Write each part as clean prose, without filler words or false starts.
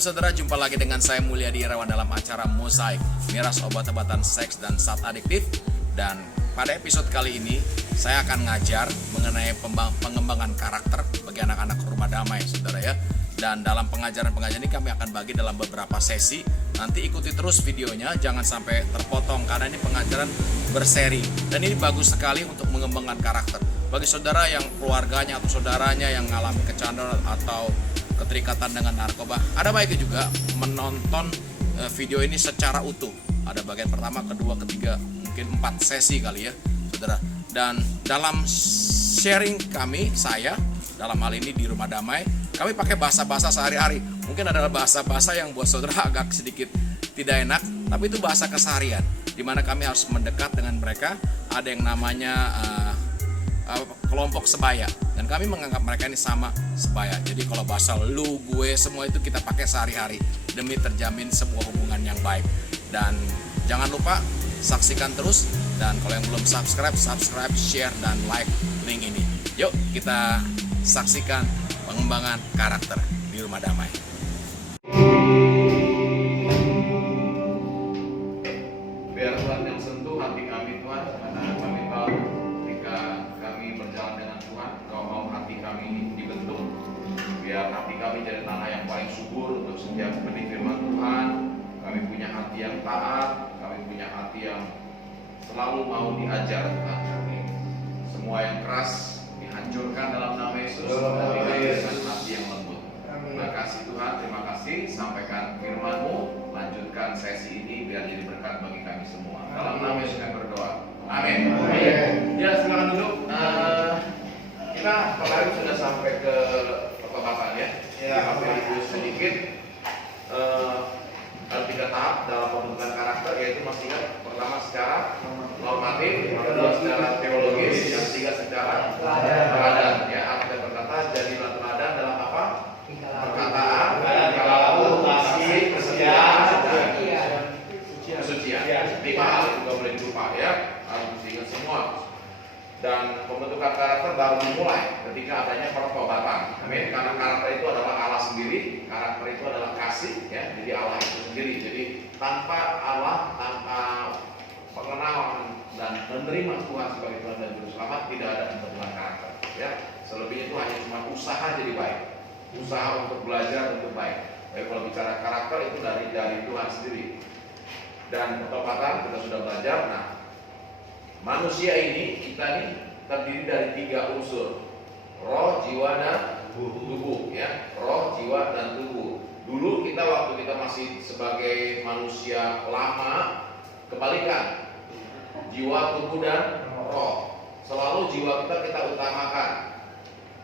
Shalom saudara, jumpa lagi dengan saya Mulyadi Irawan dalam acara Mosaik, miras obat-obatan seks dan zat adiktif. Dan pada episode kali ini saya akan ngajar mengenai pengembangan karakter bagi anak-anak rumah damai saudara ya. Dan dalam pengajaran ini kami akan bagi dalam beberapa sesi. Nanti ikuti terus videonya, jangan sampai terpotong karena ini pengajaran berseri. Dan ini bagus sekali untuk mengembangkan karakter. Bagi saudara yang keluarganya atau saudaranya yang mengalami kecanduan atau keterikatan dengan narkoba, ada baiknya juga menonton video ini secara utuh. Ada bagian pertama, kedua, ketiga, mungkin 4 sesi kali ya saudara. Dan dalam sharing kami, saya dalam hal ini di Rumah Damai, kami pakai bahasa-bahasa sehari-hari. Mungkin adalah bahasa-bahasa yang buat saudara agak sedikit tidak enak, tapi itu bahasa keseharian, dimana kami harus mendekat dengan mereka. Ada yang namanya kelompok sebaya, dan kami menganggap mereka ini sama sebaya. Jadi kalau bahasa lu, gue, semua itu kita pakai sehari-hari demi terjamin sebuah hubungan yang baik. Dan jangan lupa saksikan terus, dan kalau yang belum subscribe, share, dan like link ini. Yuk kita saksikan pengembangan karakter di Rumah Damai. Biar Tuhan yang sentuh hati kami Tuhan, karena kami tahu ketika kami berjalan dengan Tuhan, Kau mau hati kami ini dibentuk. Biar hati kami jadi tanah yang paling subur untuk setiap benih firman Tuhan. Kami punya hati yang taat, kami punya hati yang selalu mau diajar Tuhan. Semua yang keras dihancurkan dalam nama Yesus, dan dengan hati yang lembut. Terima kasih Tuhan, terima kasih. Sampaikan firman-Mu, lanjutkan sesi ini biar jadi berkat bagi kami semua. Dalam nama Yesus kami berdoa. Amin. Ya, silakan duduk. Kita kemarin sudah sampai ke pertobatan ya. Review sedikit. Ada 3 tahap dalam pembentukan karakter, yaitu masih ingat, pertama secara normatif, kedua secara teologis, yang ketiga secara teladan. Ya, artinya berkata jadilah teladan dalam apa? Perkataan, tingkah laku, kasih, kesetiaan, dan kesucian. 5 hal itu gak boleh dilupa ya, harus diingat semua. Dan pembentukan karakter baru dimulai ketika adanya pertobatan. Amin. Karena karakter itu adalah Allah sendiri, karakter itu adalah kasih ya. Jadi Allah itu sendiri. Jadi tanpa Allah, tanpa pengenalan dan menerima Tuhan sebagai Tuhan dan Juru Selamat, tidak ada pembentukan karakter ya. Selebihnya itu hanya cuma usaha jadi baik. Usaha untuk belajar untuk baik. Tapi kalau bicara karakter itu dari Tuhan sendiri. Dan pertobatan kita sudah belajar. Nah, manusia ini, kita ini terdiri dari 3 unsur: roh, jiwa, dan tubuh ya. Roh, jiwa, dan tubuh. Dulu kita waktu kita masih sebagai manusia lama, kebalikan. Jiwa, tubuh, dan roh. Selalu jiwa kita utamakan.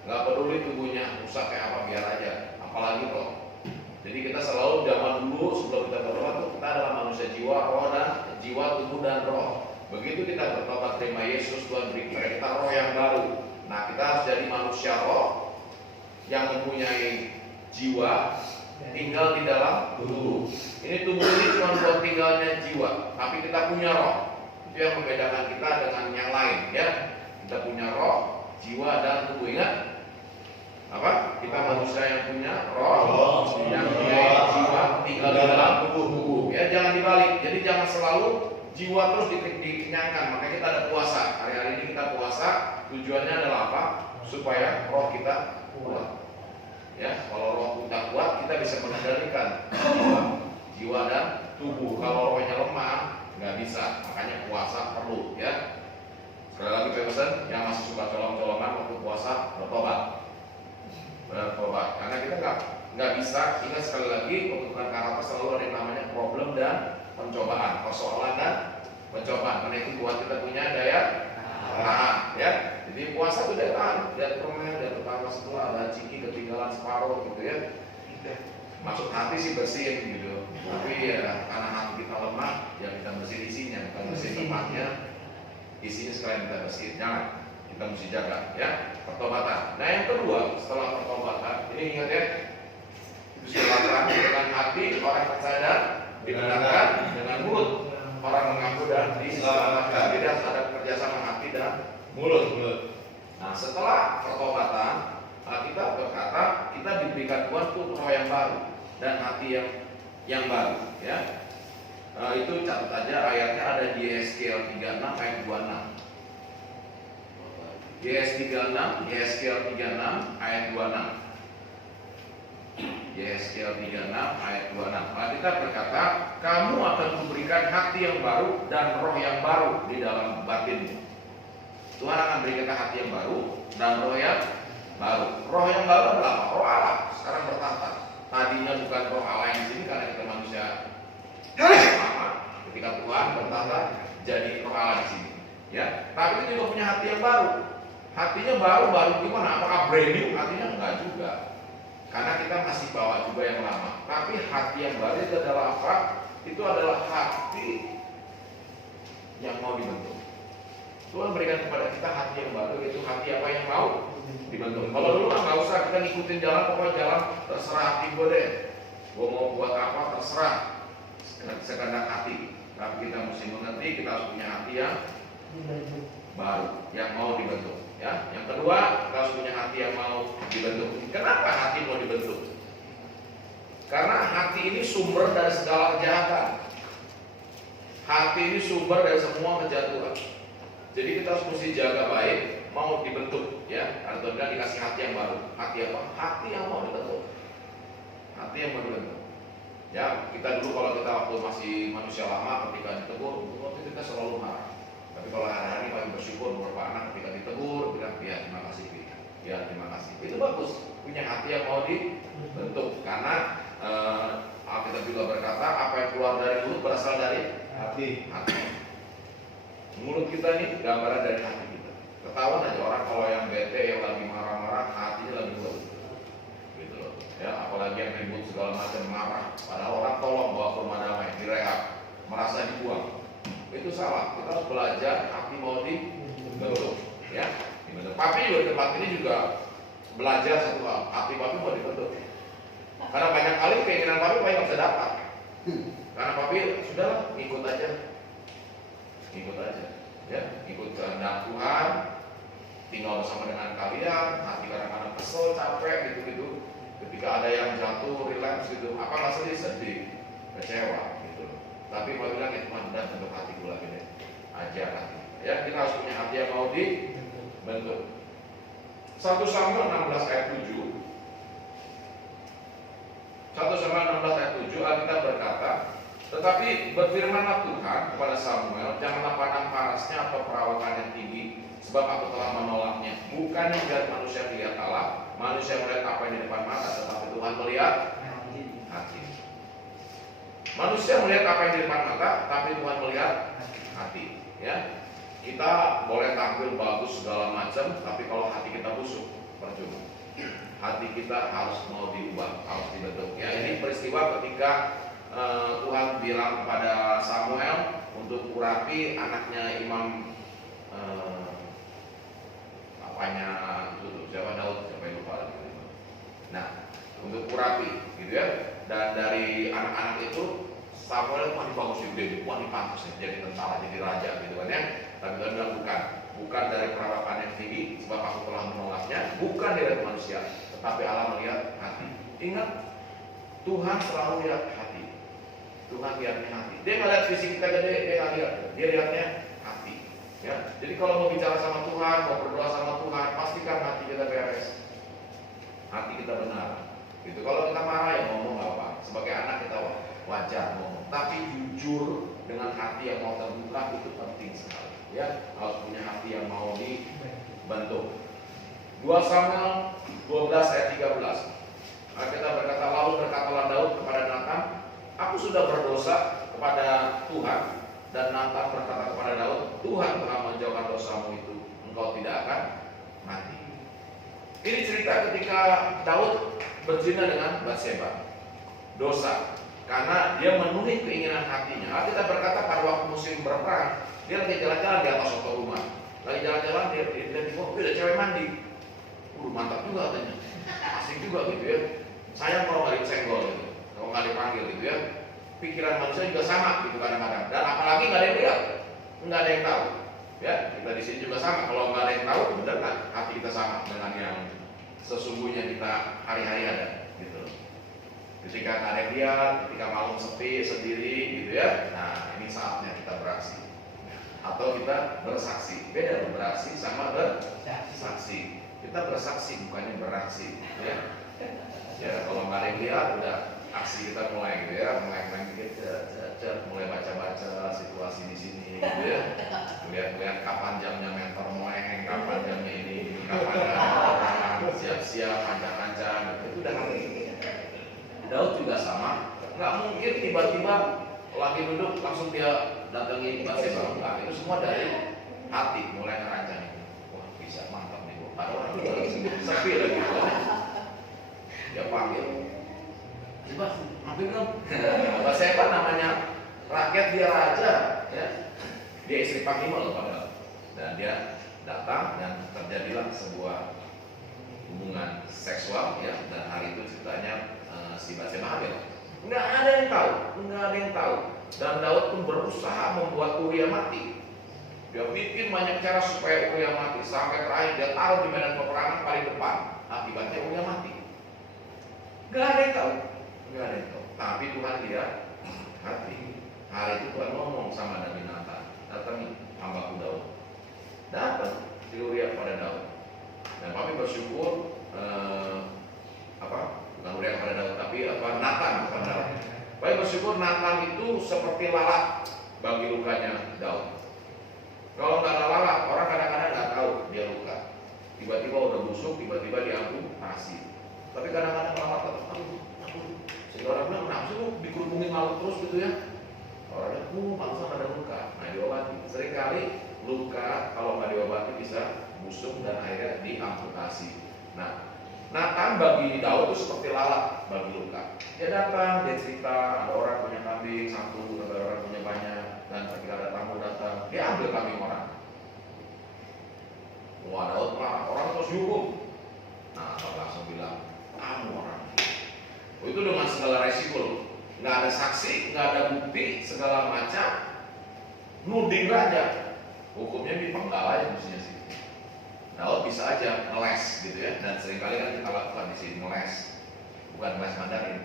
Gak peduli tubuhnya rusak kayak apa, biar aja. Apalagi roh. Jadi kita selalu zaman dulu sebelum kita bertobat, kita adalah manusia jiwa, roh, dan jiwa, tubuh, dan roh. Begitu kita bertobat terima Yesus, Tuhan beri kita roh yang baru. Nah, kita harus jadi manusia roh yang mempunyai jiwa, tinggal di dalam tubuh. Ini tubuh ini cuma buat tinggalnya jiwa, tapi kita punya roh. Itu yang membedakan kita dengan yang lain ya. Kita punya roh, jiwa, dan tubuh. Ingat apa? Kita manusia yang punya roh, yang punya jiwa, tinggal di dalam tubuh. Ya, jangan dibalik. Jadi jangan selalu jiwa terus dikenyangkan. Makanya kita ada puasa. Hari-hari ini kita puasa. Tujuannya adalah apa? Supaya roh kita kuat. Ya, kalau roh kita kuat, kita bisa mengendalikan jiwa dan tubuh. Kalau rohnya lemah, nggak bisa. Makanya puasa perlu. Ya. Sekali lagi pesan yang masih suka colong-colongan waktu puasa, bertobat. Karena kita nggak bisa. Ingat sekali lagi, pembentukan karakter selalu ada yang namanya problem dan pencobaan, persoalan dan pencobaan. Karena itu buat kita punya daya tahan ya. Jadi puasa itu daya tahan. Lihat permen, lihat tetangga setelah ada ciki ketinggalan separuh gitu ya. Maksud hati sih bersihin gitu. Tapi ya karena hati kita lemah, ya kita bersihin isinya, bukan bersihin tempatnya. Isinya sekalian kita bersihin. Jangan, kita mesti jaga ya. Pertobatan. Nah, yang kedua setelah pertobatan, ini ingat ya, itu silakan dengan hati orang percaya dan dibenarkan, dengan mulut orang mengaku dan diselamatkan. Tidak ada kerjasama hati dan mulut. Nah, setelah pertobatan, kita berkata kita diberikan Tuhan tuh roh yang baru. dan hati yang baru, ya. Itu catat aja, ayatnya ada di Yeskiel 36 ayat 26. Yeskiel 36 ayat 26. Yeskiel 36 ayat 26. Alkitab berkata, kamu akan memberikan hati yang baru dan roh yang baru di dalam batinmu. Tuhan akan berikan hati yang baru dan roh yang baru. Roh yang baru adalah apa? Roh Allah sekarang bertata. Tadinya bukan roh Allah yang di sini karena kita manusia lama. Ketika Tuhan bertata jadi roh Allah di sini. Ya, tapi itu juga punya hati yang baru. Hatinya baru gimana? Apakah brand new? Hatinya enggak juga. Karena kita masih bawa juga yang lama. Tapi hati yang baru itu adalah apa? Itu adalah hati yang mau dibentuk. Tuhan berikan kepada kita hati yang baru, yaitu hati apa yang mau dibentuk. Kalau dulu kan nggak usah kita ngikutin jalan, pokoknya jalan terserah hati gue deh. Gue mau buat apa terserah, sekehendak hati. Tapi kita mesti mengerti, kita harus punya hati yang baru, yang mau dibentuk. Ya, yang kedua, kita harus punya hati yang mau dibentuk. Kenapa hati mau dibentuk? Karena hati ini sumber dari segala kejahatan. Hati ini sumber dari semua kejatuhan. Jadi kita harus mesti jaga baik, mau dibentuk, ya. Atau kan dikasih hati yang baru. Hati apa? Hati yang mau dibentuk. Hati yang mau dibentuk. Ya, kita dulu kalau kita waktu masih manusia lama, ketika ditegur, waktu kita selalu marah. Tapi kalau hari-hari paling bersyukur beberapa anak ketika ditegur, bilang ya terima kasih, ya terima kasih. Itu bagus, punya hati yang mau dibentuk. Karena Alkitab juga berkata, apa yang keluar dari mulut berasal dari hati. Mulut kita ini gambaran dari hati kita. Ketahuan aja orang kalau yang bete, yang lagi marah-marah, hatinya lagi low. Gitu loh. Ya, apalagi yang ribut segala macam marah. Padahal orang tolong bawa ke rumah damai, direhab, merasa dibuang. Itu salah. Kita harus belajar hati mau dibentuk. Ya, dibentuk. Papi juga di tempat ini juga belajar satu hal. Hati papi mau dibentuk. Karena banyak kali keinginan papi nggak bisa dapat. Karena papi sudahlah ikut aja. Ya, ikut kehendak Tuhan, tinggal bersama dengan kalian. Hati kadang-kadang kesel, capek, gitu-gitu. Ketika ada yang jatuh, relapse gitu, apa nggak sedih, kecewa, gitu. Tapi kalau bilang itu udah bentuk hatiku lagi deh, ajar hati. Ya, kita harus punya hati yang mau dibentuk. 1 Samuel 16 ayat 7. 1 Samuel 16 ayat 7, Alkitab berkata, tetapi berfirmanlah Tuhan kepada Samuel, janganlah pandang parasnya atau perawakan yang tinggi, sebab aku telah menolaknya. Bukan yang melihat manusia melihat Allah, manusia melihat apa yang di depan mata, tetapi Tuhan melihat hati. Manusia melihat apa yang di depan mata, tapi Tuhan melihat hati. Ya, kita boleh tampil bagus segala macam, tapi kalau hati kita busuk, percuma. Hati kita harus mau diubah, harus dibentuk. Ya, ini peristiwa ketika Tuhan bilang kepada Samuel untuk urapi anaknya Imam apanya itu siapa Daud, siapa yang lupa lagi. Nah, untuk urapi, gitu ya. Dan dari anak-anak itu Samuel itu masih bagus juga, wah ini pantas jadi tentara, jadi raja, gitu kan ya. Tapi Tuhan bilang bukan dari perawakan yang tinggi, sebab aku telah menolaknya, bukan dari manusia, tetapi Allah melihat hati. Ingat, Tuhan selalu lihat hati. Tuhan lihatnya hati. Dia nggak lihat fisik kita gede, dia nggak lihat. Dia lihatnya hati. Ya. Jadi kalau mau bicara sama Tuhan, mau berdoa sama Tuhan, pastikan hati kita beres, hati kita benar. Gitu. Kalau kita marah ya ngomong nggak apa. Sebagai anak kita wajar ngomong. Tapi jujur dengan hati yang mau terbuka itu penting sekali. Ya, harus punya hati yang mau dibentuk. 2 Samuel 12 ayat 13. Kita berkata, lalu berkatalah Daud kepada Nathan, aku sudah berdosa kepada Tuhan. Dan Nathan berkata kepada Daud, Tuhan telah menjauhkan dosamu itu, engkau tidak akan mati. Ini cerita ketika Daud berzina dengan Batseba. Dosa, karena dia memenuhi keinginan hatinya. Kita berkata pada waktu musim berperang, dia lagi jalan-jalan di atas soto rumah. Lagi jalan-jalan, dia di mobil, ada cewek mandi. Mantap juga katanya, asik juga gitu ya. Sayang kalau nggak disenggol gitu, kalau nggak dipanggil gitu ya. Pikiran manusia juga sama gitu kadang-kadang. Dan apalagi nggak ada yang lihat, nggak ada yang tahu. Ya, kita di sini juga sama. Kalau nggak ada yang tahu, benar kan? Hati kita sama dengan yang sesungguhnya kita hari-hari ada, gitu. Ketika nggak ada yang lihat, ketika malam sepi sendiri gitu ya. Nah, ini saatnya kita beraksi. Atau kita bersaksi. Beda beraksi sama bersaksi. Kita bersaksi bukannya beraksi, ya. Ya, kalau nggak ada yang lihat, udah aksi kita mulai gitu ya, mulai main gadget, mulai baca-baca situasi di sini gitu ya. Lihat kapan jamnya mentor mulai, kapan jamnya ini, kapan ada orang siap-siap panjang-panjang, itu udah hari. Daud juga sama, nggak mungkin tiba-tiba lagi duduk langsung dia datangi Batseba. Nah, itu semua dari hati mulai ngerancang. Wah, bisa mantap nih, ada orang juga sepi lagi gitu. Dia panggil, coba mampir dong. Batseba namanya rakyat, dia raja, ya. Dia istri Panglima loh padahal. Dan dia datang dan terjadilah sebuah hubungan seksual, ya. Dan hari itu ceritanya si Batseba hamil. Nggak ada yang tahu, nggak ada yang tahu. Dan Daud pun berusaha membuat Uria mati. Dia bikin banyak cara supaya Uria mati. Sampai terakhir dia taruh di medan peperangan paling depan. Akibatnya Uria mati. Nggak ada yang tahu, nggak ada yang tahu. Tapi Tuhan lihat hati. Hari itu Tuhan ngomong sama Nabi Nathan, datangi hambaku Daud. Datang si Uria pada Daud. Dan kami bersyukur bukan Uria kepada Daud, tapi Nathan kepada Daud. Baik, bersyukur Nathan itu seperti lalat bagi lukanya Daud. Kalau nggak ada lalat, orang kadang-kadang nggak tahu dia luka. Tiba-tiba udah busuk, tiba-tiba diamputasi. Tapi kadang-kadang lalat tetap sehingga orang bilang, kenapa sih lu dikerubungin lalat terus gitu ya? Orang bilang, pantesan ada luka. Nah, diobati. Seringkali luka kalau nggak diobati bisa busuk dan akhirnya diamputasi. Nah, Nathan bagi Daud itu seperti lalat bagi luka. Dia datang, dia cerita, ada orang punya kambing satu, ada orang punya banyak, dan ketika ada tamu datang, dia ambil kambing orang. Wah, Daud marah, orang terus dihukum. Nah, Daud langsung bilang, kamu orang itu dengan segala resiko loh. Nggak ada saksi, nggak ada bukti, segala macam, nuding raja. Hukumnya dipenggal aja mestinya sih. Daud bisa aja ngeles gitu ya, dan seringkali kan kita lakukan di sini ngeles, bukan ngeles Mandarin,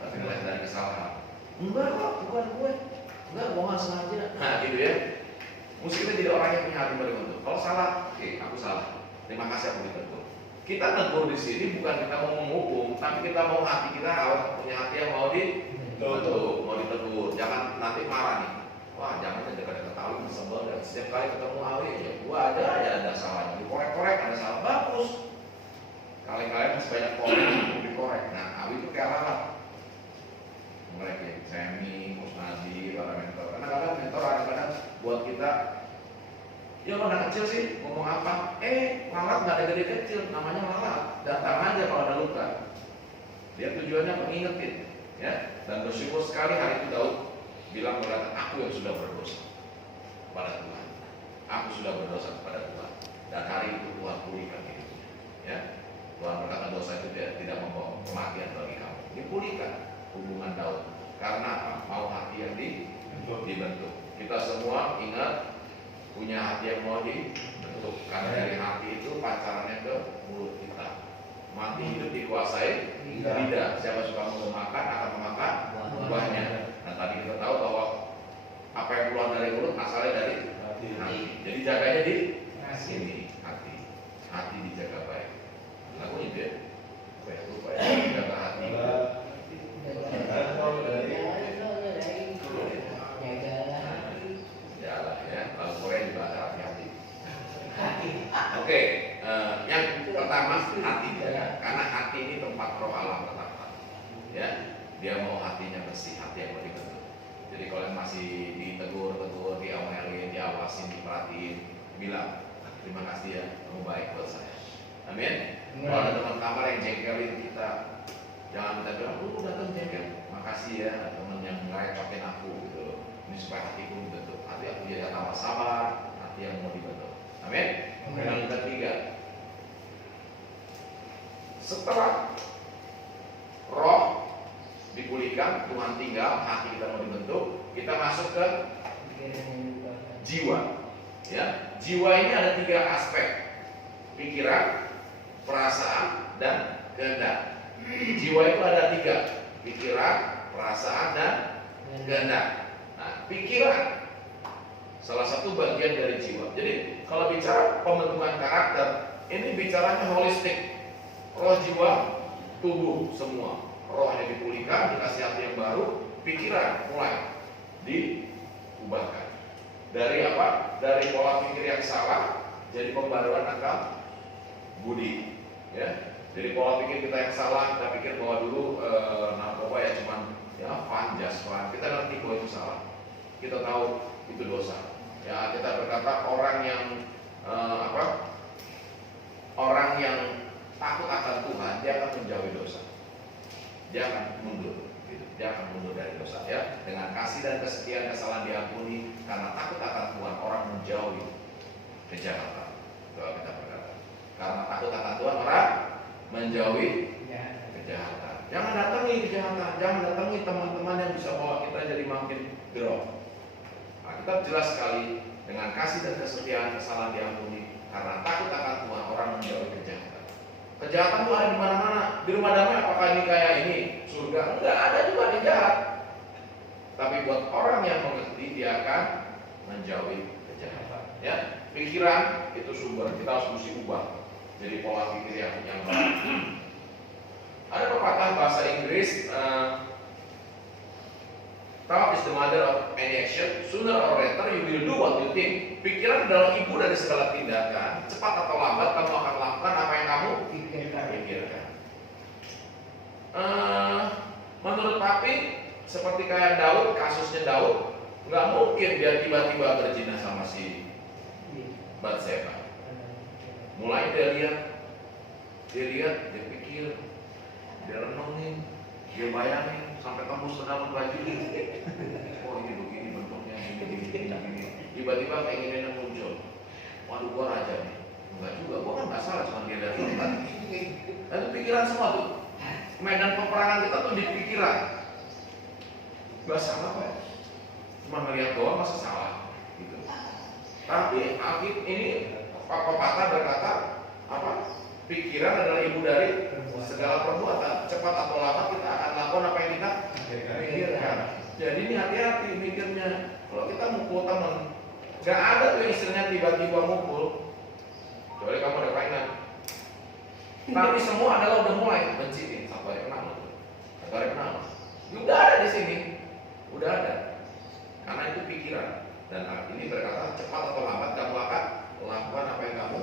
tapi ngeles dari kesalahan. Enggak kok, bukan gue, enggak, gue nggak sengaja. Nah gitu ya, mesti kita jadi orang yang punya hati berbentuk. Kalau salah, oke, aku salah. Terima kasih aku ditegur. Kita negur di sini bukan kita mau menghukum, tapi kita mau hati kita harus punya hati yang mau ditegur, mau ditegur. Jangan nanti marah nih. Wah, jangan dekat-dekat Awi, sebel, dan setiap kali ketemu Awi, ya gua ada salahnya, dikorek-korek, ada salah, bagus. Kali-kali masih banyak korek, dikorek. Nah, Awi itu kayak lalat. Mulai kayak Semi, Musnadi, para mentor. Kadang-kadang mentor kadang-kadang buat kita, ya lo anak kecil sih, ngomong apa? Lalat nggak ada gede kecil, namanya lalat. Datang aja kalau ada luka. Dia tujuannya mengingetin, ya. Dan bersyukur sekali hari itu Daud bilang berkata, aku yang sudah berdosa kepada Tuhan. Aku sudah berdosa kepada Tuhan. Dan hari itu Tuhan pulihkan hidupnya. Ya, Tuhan berkata dosa itu tidak membawa kematian bagi kamu. Dipulihkan hubungan Daud. Karena apa? Mau hati yang dibentuk. Kita semua ingat punya hati yang mau dibentuk. Karena dari hati itu pacarannya ke mulut kita. Mati hidup dikuasai lidah. Siapa suka memakan akan memakan buahnya. Nah, tadi kita tahu bahwa apa yang keluar dari mulut asalnya dari hati. Jadi jaganya di sini, hati. Hati dijaga baik. Lagu itu ya. Supaya jaga hati. Ya, kalau Korea juga ada hati-hati. Oke, yang pertama hati, karena hati ini tempat roh Allah terdapat. Ya, dia mau hatinya bersih, hati yang lebih bentuk. Jadi kalau yang masih ditegur, diomelin, diawasin, diperhatiin, bilang terima kasih ya, kamu baik buat saya. Amin. Kalau ada teman kamar yang jengkelin kita, jangan kita bilang, lu datang jengkel, makasih ya teman yang ngerecokin aku gitu. Ini supaya hatiku dibentuk, hati aku jadi tambah sabar, hati yang mau dibentuk. Amin. Yang ketiga, setelah roh dipulihkan, Tuhan tinggal, hati kita mau dibentuk, kita masuk ke jiwa. Ya, jiwa ini ada 3 aspek: pikiran, perasaan, dan kehendak. Jiwa itu ada 3. pikiran, perasaan, dan kehendak. Nah, pikiran salah satu bagian dari jiwa. Jadi kalau bicara pembentukan karakter, ini bicaranya holistik. Roh, jiwa, tubuh semua. Rohnya dipulihkan, dikasih hati yang baru, pikiran mulai diubahkan. Dari apa? Dari pola pikir yang salah jadi pembaruan akal budi. Ya, dari pola pikir kita yang salah, kita pikir bahwa dulu narkoba ya cuman ya fun, just fun. Kita ngerti bahwa itu salah. Kita tahu itu dosa. Ya, kita berkata orang yang orang yang takut akan Tuhan, dia akan menjauhi dosa. Dia akan mundur, gitu. Dia akan mundur dari dosa. Ya, dengan kasih dan kesetiaan kesalahan diampuni karena takut akan Tuhan, orang menjauhi kejahatan. Kalau kita berkata, karena takut akan Tuhan, orang menjauhi kejahatan. Jangan datangi kejahatan, jangan datangi teman-teman yang bisa bawa kita jadi makin drop. Alkitab jelas sekali, dengan kasih dan kesetiaan kesalahan diampuni karena takut akan Tuhan, orang menjauhi kejahatan. Kejahatan itu ada di mana-mana. Di rumah damai apakah ini kayak ini surga? Enggak, ada juga yang jahat. Tapi buat orang yang mengerti, dia akan menjauhi kejahatan. Ya, pikiran itu sumber, kita harus mesti ubah. Jadi pola pikir yang baik. Ada pepatah bahasa Inggris, thought is the mother of any action. Sooner or later you will do what you think. Pikiran adalah ibu dari segala tindakan. Cepat atau lambat kamu akan lakukan apa yang kamu pikirkan. Menurut Papi, seperti kayak Daud, kasusnya Daud, nggak mungkin dia tiba-tiba berzina sama si Batseba. Mulai dia lihat, dia pikir, dia renungin, dia bayangin sampai tembus ke dalam baju. Oh, ini begini bentuknya, ini. Tiba-tiba keinginannya muncul. Waduh, gua raja nih. Enggak juga, gua kan nggak salah, cuma dia lihat tempat. Itu pikiran semua tuh. Medan peperangan kita tuh di pikiran. Nggak salah kok. Cuma ngelihat doang masa salah. Gitu. Tapi akhir ini pepatah berkata apa? Pikiran adalah ibu dari segala perbuatan. Cepat atau lambat kita akan lakukan apa yang kita pikirkan. Jadi ini hati-hati mikirnya. Kalau kita mukul teman, nggak ada tuh istilahnya tiba-tiba mukul. Kecuali kamu ada kainan. Tapi semua adalah udah mulai benci nih. Satu hari kenal, satu hari kenal. Udah ada di sini, udah ada. Karena itu pikiran. Dan ini berkata cepat atau lambat kamu akan lakukan apa yang kamu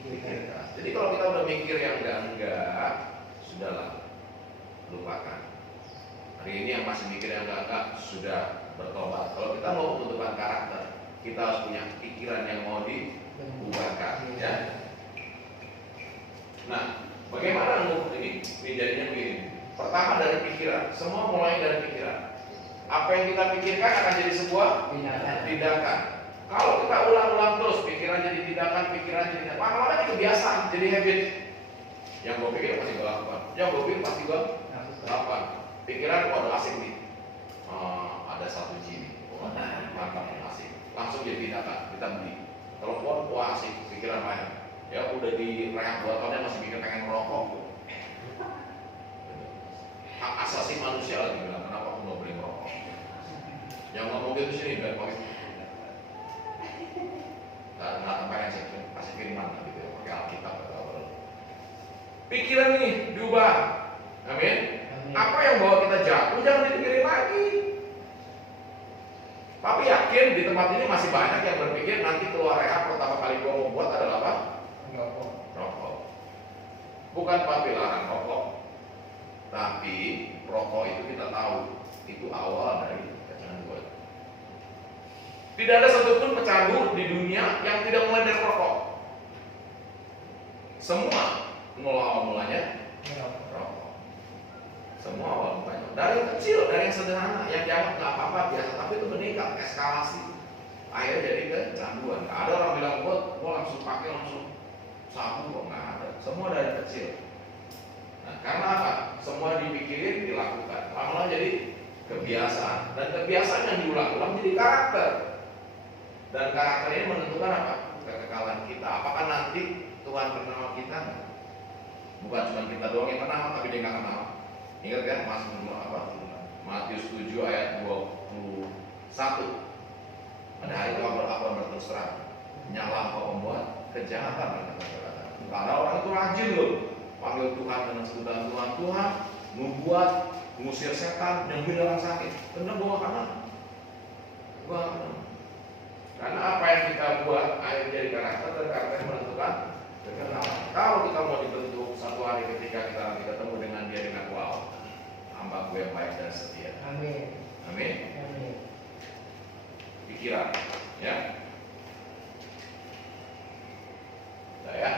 pikirkan. Jadi kalau kita udah mikir yang enggak, sudahlah, lupakan. Hari ini yang masih mikir yang enggak, sudah bertobat. Kalau kita mau pembentukan karakter, kita harus punya pikiran yang mau diubahkan. Ya. Nah, bagaimana ini jadinya begini? Pertama dari pikiran, semua mulai dari pikiran. Apa yang kita pikirkan akan jadi sebuah tindakan. Kalau kita ulang-ulang terus, pikiran jadi tindakan, pikiran jadi tindakan, lama-lama jadi kebiasaan, jadi habit. Yang gue pikir pasti gue lakukan, yang gue pikir pasti gue lakukan. Pikiran, ada asing nih, ada 1 GB, mantap asing, langsung jadi tindakan, kita beli. Telepon, wah asik, pikiran main. Ya udah di rehat 2 tahunnya masih mikir pengen merokok. Hak asasi manusia lagi bilang, kenapa aku mau beli merokok? Yang ngomong gitu sini biar pakai nggak tempat sih, kasih firman gitu ya, pakai Alkitab atau pikiran ini diubah, amin. Apa yang bawa kita jatuh jangan dipikirin lagi. Tapi yakin di tempat ini masih banyak yang berpikir nanti keluar rehat pertama kali gua mau buat adalah apa? Rokok. Bukan Papi larang rokok, tapi rokok itu kita tahu itu awal dari kecanduan. Tidak ada satupun pecandu di dunia yang tidak mulai dari rokok. Semua mulanya rokok. Semua awal mulanya dari yang kecil, dari yang sederhana, yang dianggap nggak apa-apa biasa, tapi itu meningkat, eskalasi, akhirnya jadi kecanduan. Nggak ada orang bilang gua langsung pakai langsung sabu, kok nggak ada. Semua dari kecil. Nah, karena apa? Semua dipikirin, dilakukan. Lama-lama jadi kebiasaan, dan kebiasaan yang diulang-ulang jadi karakter. Dan karakter ini menentukan apa? Kekekalan kita. Apakah nanti Tuhan kenal kita? Bukan cuma kita doang yang kenal, tapi dia nggak kenal. Ingat kan Matius 7 ayat 21. Pada hari itu Abraham berterus terang, nyala engkau membuat kejahatan. Karena orang itu rajin loh, panggil Tuhan dengan sebutan Tuhan, Tuhan membuat mengusir setan, nyembuhin orang sakit. Karena gua kanan. Karena apa yang kita buat akhirnya jadi karakter, dan karakter yang menentukan terkenal. Kalau kita mau dibentuk satu hari ketika kita nanti ketemu dengan dia dengan wow, hamba gue yang baik dan setia. Amin. Amin. Amin. Pikiran, ya. Nah, ya.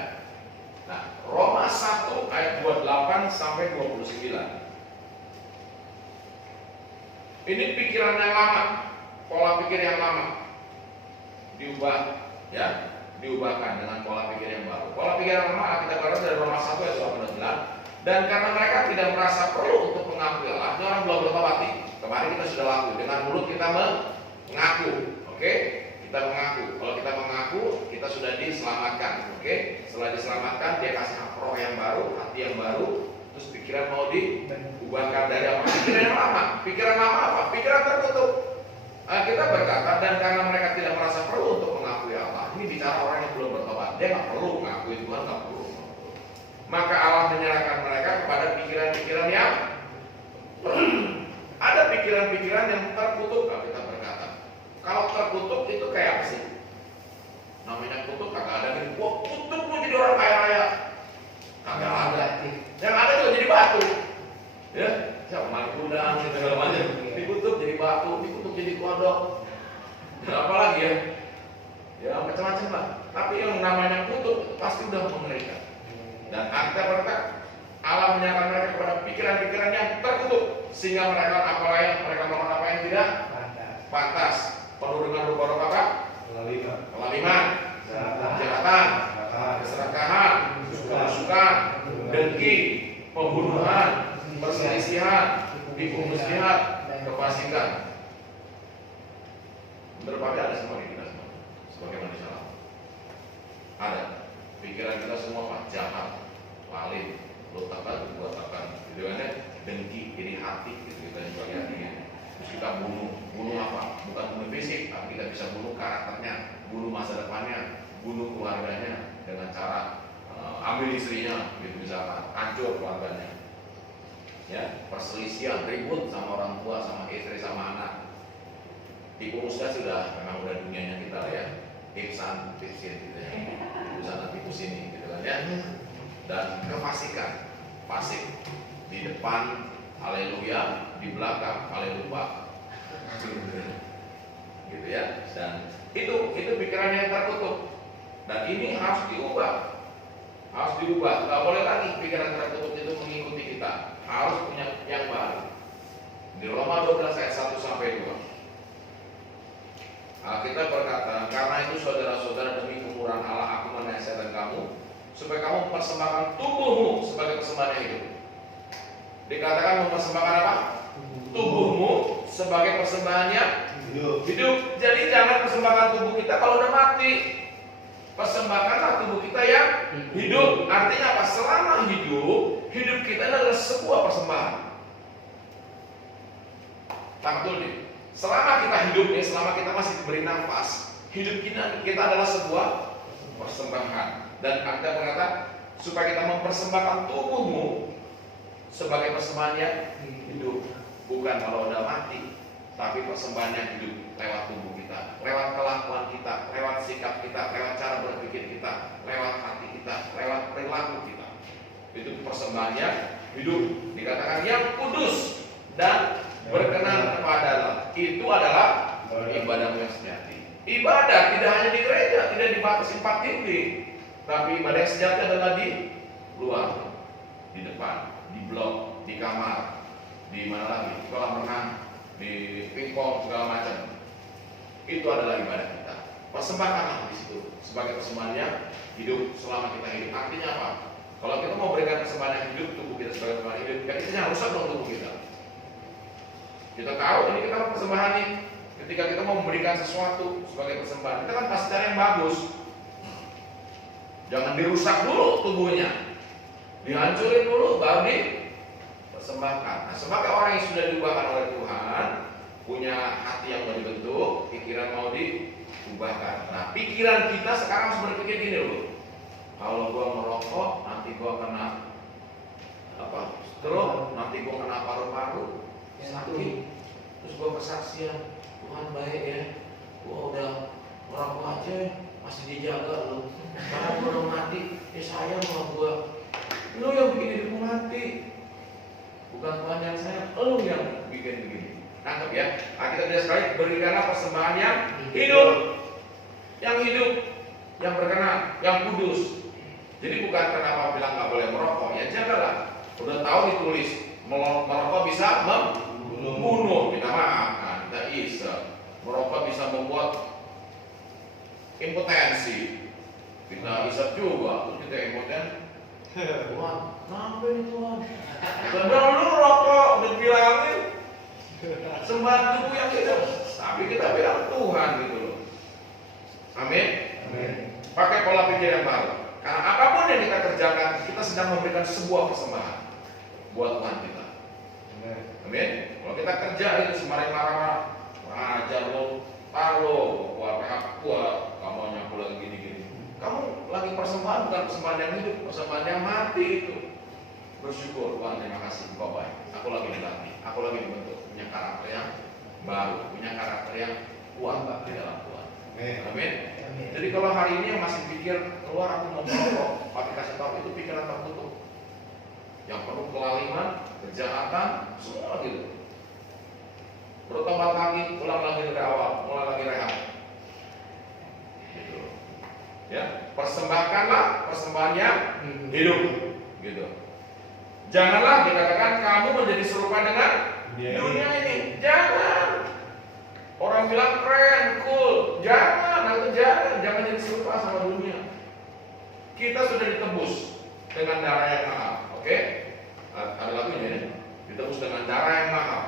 Nah, Roma 1 ayat 28 sampai 29. Ini pikiran yang lama, pola pikir yang lama diubah, ya, diubahkan dengan pola pikir yang baru. Pola pikir yang lama kita baru dari Roma 1 ayat 29. Dan karena mereka tidak merasa perlu untuk mengakui Allah, orang belum bertobat. Kemarin kita sudah laku, dengan mulut kita mengaku, oke? Kita mengaku. Kalau kita mengaku, kita sudah diselamatkan, oke? Setelah diselamatkan, dia kasih roh yang baru, hati yang baru, terus pikiran mau diubahkan dari apa? Pikiran yang lama. Pikiran lama apa? Pikiran tertutup. Kita berkata, dan karena mereka tidak merasa perlu untuk mengakui Allah, ini bicara orang yang belum bertobat, dia nggak perlu mengakui Tuhan, nggak perlu. Maka Allah menyerahkan mereka kepada pikiran-pikiran yang ada pikiran-pikiran yang terkutuk. Kalau kita berkata, kalau terkutuk itu kayak apa sih? Namanya kutuk kagak ada nih. Wah, kutuk lu jadi orang kaya raya. Kagak ada. Yang ada juga jadi batu. Ya, siapa maling kudang gitu segala macam. Dikutuk jadi batu, dikutuk jadi kodok. Dan apa lagi ya? Ya macam-macam lah. Tapi yang namanya kutuk pasti udah mengerikan. Dan kita berkata Allah menyerahkan mereka kepada pikiran-pikiran yang terkutuk sehingga mereka melakukan apa yang tidak pantas. Penuh dengan rupa-rupa apa? Kelaliman, kejahatan, keserakahan, kerusukan, dengki, pembunuhan, perselisihan, tipu muslihat, kefasikan. Berbagai ada semua di kita semua sebagai manusia. Ada pikiran kita semua apa? Jahat, lalim, lotakan, buatakan, gitu kan ya? Dengki, jadi hati, gitu kita sebagai hatinya. Terus kita bunuh apa? Bukan bunuh fisik, tapi kita bisa bunuh karakternya, bunuh masa depannya, bunuh keluarganya dengan cara ambil istrinya, gitu misalkan, hancur keluarganya. Ya, perselisihan, ribut sama orang tua, sama istri, sama anak. Tipu muslihat sudah memang udah dunianya kita lah ya. Tipsan, tipsin, gitu ya. Tipu sana, tipu sini, gitu kan ya. Dan kefasikan, fasik di depan, haleluya, di belakang, haleluya, gitu ya. Dan itu pikiran yang tertutup. Dan ini harus diubah, Gak boleh lagi pikiran tertutup itu mengikuti kita. Harus punya yang baru. Di Roma 12 ayat 1 sampai 2. Kita berkata, karena itu saudara-saudara demi kemurahan Allah aku menasihatkan kamu supaya kamu mempersembahkan tubuhmu sebagai persembahan yang hidup. Dikatakan mempersembahkan apa? Tubuhmu sebagai persembahan yang hidup. Jadi jangan persembahkan tubuh kita kalau udah mati. Persembahkanlah tubuh kita yang hidup. Artinya apa? Selama hidup kita adalah sebuah persembahan. Betul nih. Selama kita hidup nih, selama kita masih diberi nafas, hidup kita adalah sebuah persembahan. Dan Anda berkata supaya kita mempersembahkan tubuhmu sebagai persembahan yang hidup. Bukan kalau udah mati, tapi persembahan yang hidup lewat tubuh kita, lewat kelakuan kita, lewat sikap kita, lewat cara berpikir kita, lewat hati kita, lewat perilaku kita. Itu persembahan yang hidup. Dikatakan yang kudus dan berkenan kepada Allah. Itu adalah ibadah yang sejati. Ibadah tidak hanya di gereja, tidak dibatasi 4 dinding, tapi ibadah yang sejati adalah di luar, di depan, di blok, di kamar, di mana lagi, di kolam renang, di pingpong segala macam. Itu adalah ibadah kita. Persembahkanlah di situ sebagai persembahan yang hidup selama kita hidup. Artinya apa? Kalau kita mau berikan persembahan yang hidup, tubuh kita sebagai persembahan hidup, kan itu jangan rusak dong tubuh kita. Kita tahu ini kita mau persembahan nih. Ketika kita mau memberikan sesuatu sebagai persembahan, kita kan pasti cari yang bagus. Jangan dirusak dulu tubuhnya, dihancurin dulu baru persembahkan. Nah, sebagai orang yang sudah diubahkan oleh Tuhan, punya hati yang mau dibentuk, pikiran mau diubahkan. Nah, pikiran kita sekarang harus berpikir gini loh. Kalau gua merokok, nanti gua kena stroke, nanti gua kena paru-paru sakit. Terus gua kesaksian, Tuhan baik ya. Gua udah merokok aja masih dijaga loh. Karena gua udah mati, sayang sama gua. Lu yang bikin hidupmu mati. Bukan Tuhan yang sayang, lu yang bikin begini. Nangkep ya? Nah, kita lihat sekali, berikanlah persembahan yang hidup, yang berkenan, yang kudus. Jadi bukan kenapa bilang nggak boleh merokok, ya jagalah. Udah tahu ditulis merokok bisa membunuh, minta maaf. Nah, kita isep. Merokok bisa membuat impotensi. Kita isep juga, terus kita impoten. Tuhan, kenapa ini Tuhan? Sedang lu rokok, udah bilangin sembah tubuh yang hidup. Tapi kita bilang Tuhan gitu loh. Amin. Pakai pola pikir yang baru. Karena apapun yang kita kerjakan, kita sedang memberikan sebuah persembahan buat Tuhan kita. Amin. Kalau kita kerja itu semarin marah-marah, ajar lo, taruh, buat PHK kuat, kamu nyapu lagi gini-gini. Kamu lagi persembahan, bukan persembahan yang hidup, persembahan yang mati itu. Bersyukur, Tuhan terima kasih, Engkau baik. Aku lagi dilatih, aku lagi dibentuk, punya karakter yang baru, punya karakter yang kuat di dalam Tuhan. Amin. Jadi kalau hari ini yang masih pikir keluar aku mau merokok, pakai kasih tahu itu pikiran tertutup, yang penuh kelaliman, kejahatan, semua gitu. Bertobat lagi, ulang lagi dari awal, mulai lagi rehat. Gitu. Ya, persembahkanlah persembahan yang hidup, gitu. Janganlah dikatakan kamu menjadi serupa dengan dunia ini. Jangan. Orang bilang keren, cool. Jangan jadi serupa sama dunia. Kita sudah ditebus dengan darah yang mahal. Oke? Ada lagunya ini. Ditebus dengan darah yang mahal.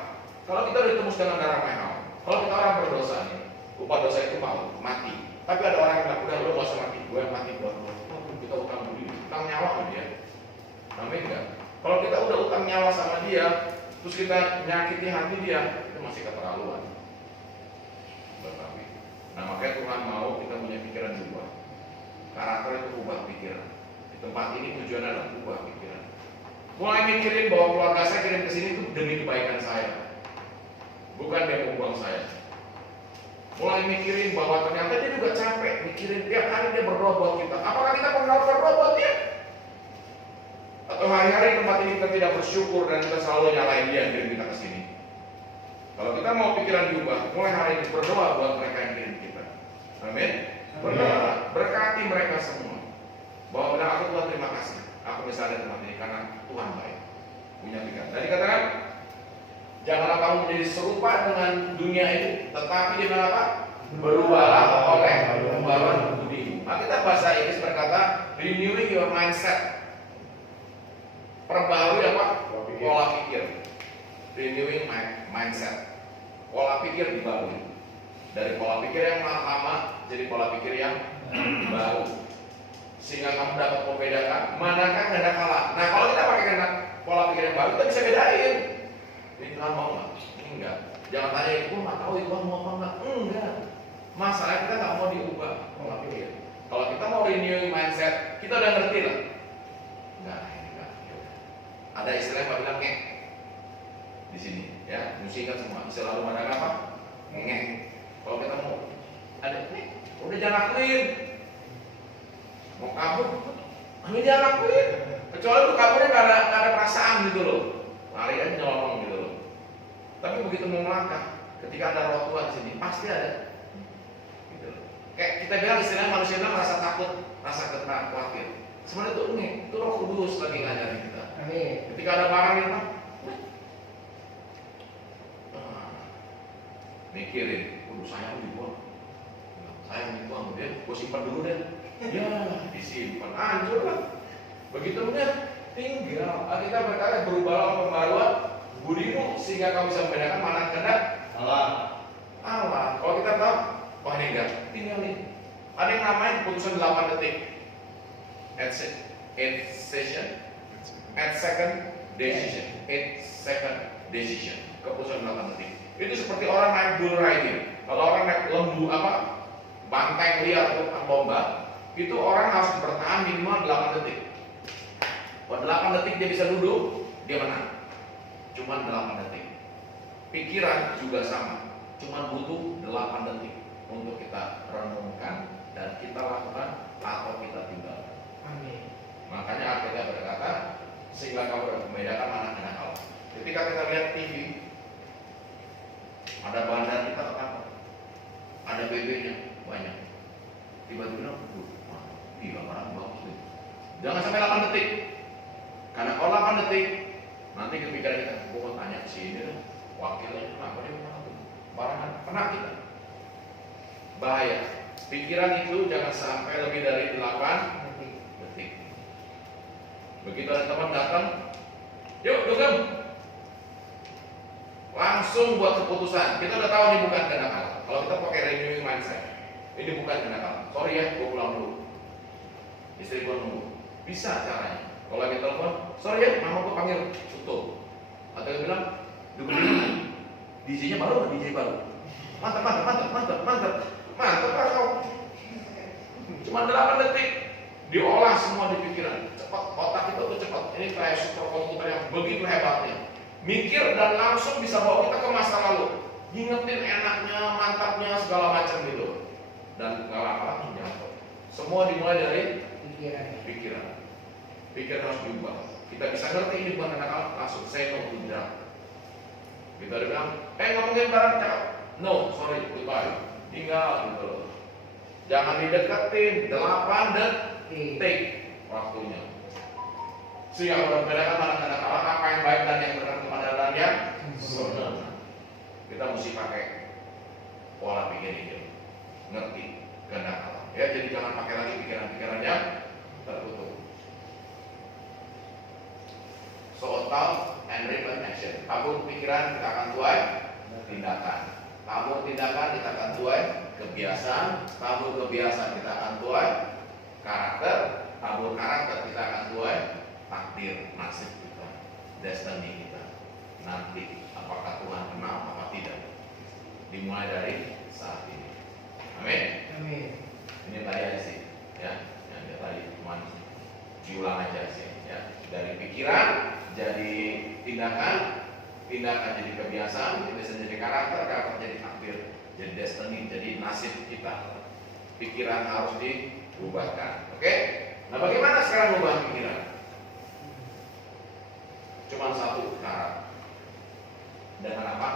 Kalau kita ditebus dengan darah mahal, kalau kita orang berdosa nih, upah dosa itu mau mati. Tapi ada orang yang bilang, udah lu gak usah mati, gue yang mati buat lu. Kita utang budi, utang nyawa sama dia. Amin enggak? Kalau kita udah utang nyawa sama dia, terus kita nyakiti hati dia, itu masih keterlaluan. Nah, makanya Tuhan mau kita punya pikiran berubah. Karakter itu ubah pikiran. Di tempat ini tujuannya adalah ubah pikiran. Mulai mikirin bahwa keluarga saya kirim ke sini itu demi kebaikan saya, bukan dia membuang saya. Mulai mikirin bahwa ternyata dia juga capek, mikirin tiap hari dia berdoa buat kita. Apakah kita pernah berdoa buat dia? Atau hari-hari tempat ini kita tidak bersyukur dan kita selalu nyalain dia yang kirim kita ke sini. Kalau kita mau pikiran diubah, mulai hari ini berdoa buat mereka yang kirim kita. Amin. Berdoa, berkati mereka semua. Bahwa benar aku Tuhan terima kasih, aku bisa ada di tempat ini karena Tuhan baik. Punya pikiran. Tadi katakan, janganlah kamu menjadi serupa dengan dunia ini, tetapi dengan apa? Berubahlah oleh pembaruan budi. Nah, kita bahasa Inggris berkata renewing your mindset. Perbarui apa? Pola pikir. Renewing mindset. Pola pikir dibarui. Dari pola pikir yang lama jadi pola pikir yang baru. Sehingga kamu dapat membedakan manakah kehendak Allah. Nah, kalau kita pakai kehendak pola pikir yang baru, kita bisa bedain. Ini Tuhan mau nggak? Enggak. Jangan tanya, gue nggak tahu Tuhan mau apa nggak? Enggak. Masalah kita nggak mau diubah pola pikir. Kalau kita mau renewing mindset, kita udah ngerti lah. Enggak. Ada istilah yang bilang ngek di sini, ya, mesti ingat semua. Istilah rumah tangga apa? Ngek. Kalau kita mau ada ngek, udah jangan lakuin. Mau kabur, jangan lakuin. Kecuali lu kaburnya nggak ada perasaan gitu loh, lari aja nyolong gitu loh. Tapi begitu mau melangkah, ketika ada roh Tuhan di sini, pasti ada. Gitu loh. Kayak kita bilang istilahnya manusia bilang rasa takut, rasa khawatir. Sebenarnya itu Roh Kudus lagi ngajarin kita. Amin. Ketika ada barang yang mikirin, sayang dibuang, sayang dibuang, dia gue simpan dulu deh. Ya, disimpan, hancur lah. Begitu benar, tinggal kita berkata berubahlah pembaruan budimu sehingga kamu bisa membedakan mana kehendak Allah. Kalau kita tahu, wah ini enggak, tinggalin. Ada yang namanya keputusan 8 detik. At second, decision. 8 second decision. Keputusan 8 detik. Itu seperti orang naik bull riding. Kalau orang naik lembu banteng liar atau lomba, itu orang harus bertahan minimal 8 detik. Kalau 8 detik dia bisa duduk, dia menang. Cuma 8 detik. Pikiran juga sama. Cuma butuh 8 detik untuk kita renungkan dan kita lakukan atau kita tinggalkan. Amin. Makanya Alkitab berkata, sehingga kamu membedakan mana anak Allah. Ketika kita lihat TV, ada bandar kita ke kantor, ada BB-nya banyak. Tiba-tiba, gila barang bagus deh. Jangan sampai 8 detik. Karena kalau 8 detik, nanti kepikiran kita, mau tanya ke sini, wakilnya kenapa dia barangan, kena kita. Bahaya. Pikiran itu jangan sampai lebih dari 8 detik. Begitu ada teman datang, yuk dugem, langsung buat keputusan. Kita udah tahu ini bukan kehendak Allah. Kalau kita pakai renewing mindset, ini bukan kehendak Allah. Sorry ya, gue pulang dulu. Istri gue nunggu. Bisa caranya. Kalau lagi telepon, sorry ya, mama gue panggil tutup. Atau dia bilang, dugem DJ-nya baru, DJ baru. Mantap kau. Cuma 8 detik diolah semua di pikiran. Cepat, otak itu tuh cepat. Ini kayak superkomputer yang begitu hebatnya. Mikir dan langsung bisa bawa kita ke masa lalu. Ngingetin enaknya, mantapnya, segala macam gitu. Dan gak lama jatuh. Semua dimulai dari pikiran. Pikiran harus diubah. Kita bisa ngerti ini bukan anak Allah, langsung say no to drug. Kita udah bilang, ngomongin barang cakap. No, sorry, goodbye. Tinggal gitu loh. Jangan dideketin. 8 detik waktunya. Siapa membedakan mana anak Allah, apa yang baik dan yang benar kepada dan yang benar. Kita mesti pakai pola pikir itu. Ngerti kehendak Allah. Ya, jadi jangan pakai lagi pikiran-pikirannya tertutup. So thought and return action. Tabur pikiran kita akan tuai tindakan. Tabur tindakan kita akan tuai kebiasaan. Tabur kebiasaan kita akan tuai karakter. Tabur karakter kita akan tuai takdir, nasib kita, destiny kita. Nanti apakah Tuhan kenal apa tidak? Dimulai dari saat ini. Amin. Amin. Ini tadi aja sih, ya. Yang dia tadi cuma diulang aja sih, ya. Dari pikiran jadi tindakan, tindakan jadi kebiasaan, kebiasaan jadi karakter, karakter jadi takdir, jadi destiny, jadi nasib kita. Pikiran harus diubahkan. Oke? Nah, bagaimana sekarang mengubah pikiran? Cuma satu cara. Dengan apa?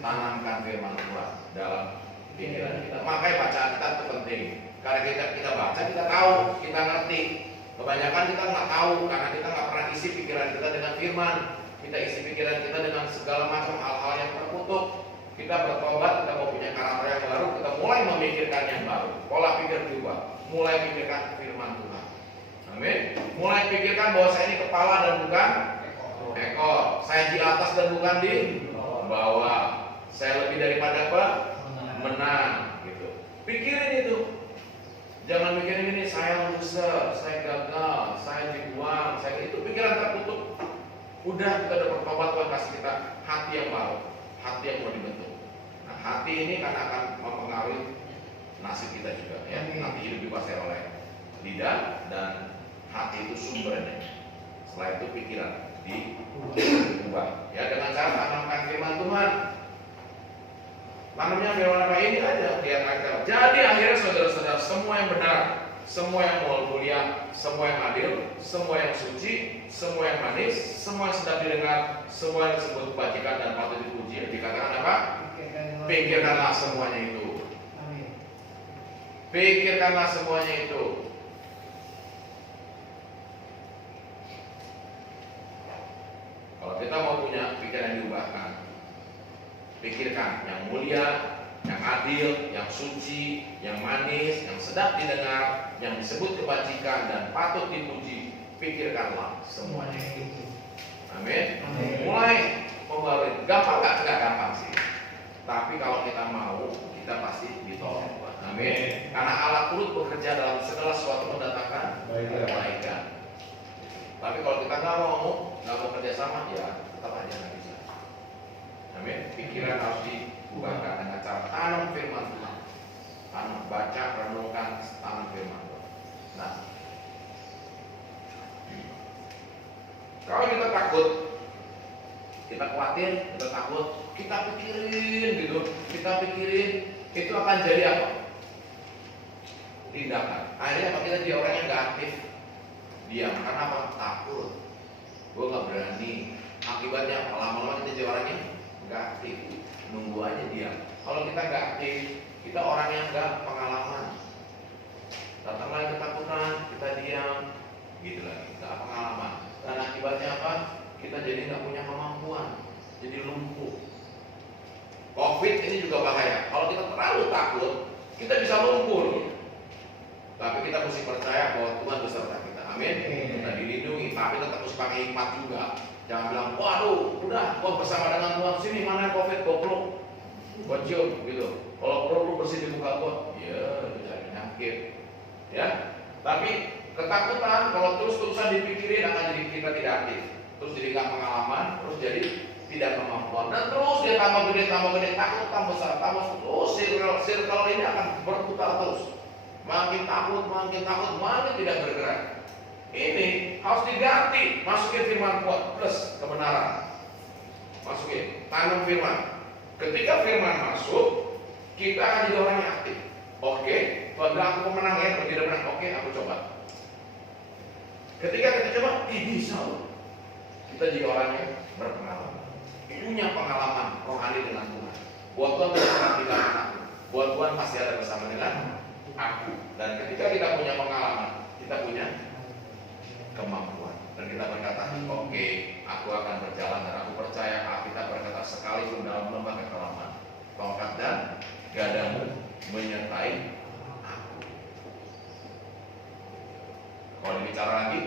Tanamkan firman Tuhan dalam pikiran kita. Makanya bacaan kita itu penting. Karena kita baca, kita tahu, kita ngerti. Kebanyakan kita nggak tahu karena kita nggak pernah isi pikiran kita dengan firman. Kita isi pikiran kita dengan segala macam hal-hal yang terkutuk. Kita bertobat, kita mau punya karakter yang baru, kita mulai memikirkan yang baru. Pola pikir berubah. Mulai pikirkan firman Tuhan. Amin. Mulai pikirkan bahwa saya ini kepala dan bukan ekor. Saya di atas dan bukan di bawah. Saya lebih daripada apa? Menang. Gitu. Pikirin itu. Jangan mikirin ini saya loser, saya gagal, saya dibuang, saya itu pikiran tertutup. Udah kita udah bertobat, Tuhan kasih kita hati yang baru, hati yang mau dibentuk. Nah, hati ini akan mempengaruhi nasib kita juga. Ya. Hati hidup dikuasai oleh lidah dan hati itu sumbernya. Setelah itu pikiran diubah. Ya, dengan cara tanamkan firman Tuhan. Tanamnya firman apa ini aja lihat aja. Jadi akhirnya saudara-saudara, semua yang benar, semua yang mulia, semua yang adil, semua yang suci, semua yang manis, semua yang sedap didengar, semua yang disebut kebajikan dan patut dipuji. Dikatakan apa? Pikirkanlah semuanya itu. Pikirkanlah semuanya itu. Kalau kita mau punya pikiran yang diubahkan, pikirkan yang mulia, yang adil, yang suci, yang manis, yang sedap didengar, yang disebut kebajikan dan patut dipuji. Pikirkanlah semuanya itu. Amin. Mulai membawa. Gampang nggak? Nggak gampang sih. Tapi kalau kita mau, kita pasti ditolong. Amin. Karena Allah turut bekerja dalam segala sesuatu mendatangkan kebaikan. Tapi kalau kita nggak mau, nggak mau kerjasama, ya tetap aja nggak bisa. Amin. Pikiran harus diubahkan dengan cara tanam firman Tuhan. Tanam, baca, renungkan, tanam firman Tuhan. Nah, kalau kita takut, kita khawatir, kita takut, kita pikirin gitu, itu akan jadi apa? Tindakan. Akhirnya apa? Kita jadi orang yang nggak aktif, diam. Karena apa? Takut. Gue nggak berani. Akibatnya apa? Lama-lama kita jadi orang yang nggak aktif, nunggu aja diam. Kalau kita nggak aktif, kita orang yang nggak pengalaman. Datang lagi ketakutan, kita diam, gitu lagi, nggak pengalaman. Dan akibatnya apa? Kita jadi nggak punya kemampuan, jadi lumpuh. Covid ini juga bahaya. Kalau kita terlalu takut, kita bisa lumpuh loh. Tapi kita mesti percaya bahwa Tuhan beserta kita. Amin. Kita dilindungi, tapi tetap harus pakai hikmat juga. Jangan bilang, waduh, udah, gua bersama dengan Tuhan. Sini mana Covid, gua peluk, gua cium, gitu. Kalau perlu lu bersih di muka gua, ya, cari penyakit, ya. Tapi ketakutan kalau terus-terusan dipikirin akan jadi kita tidak aktif, terus jadi nggak pengalaman, terus jadi tidak kemampuan, dan terus dia tambah gede, takut tambah besar, terus circle ini akan berputar terus. Makin takut, makin tidak bergerak. Ini harus diganti, masukin firman Tuhan plus kebenaran. Masukin, tanam firman. Ketika firman masuk, kita akan jadi orang yang aktif. Oke, Tuhan bilang aku pemenang ya, kalau tidak menang, oke, aku coba. Ketika kita coba, bisa loh. Kita jadi orang yang berpengalaman, punya pengalaman rohani dengan Tuhan. Buat Tuhan tidak pernah tinggalkan aku. Buat Tuhan pasti ada bersama dengan aku. Dan ketika kita punya pengalaman, kita punya kemampuan. Dan kita berkata, oke, aku akan berjalan dan aku percaya kita berkata sekalipun dalam lembah kekelaman, tongkat dan gadamu menyertai aku. Kalau dibicara lagi,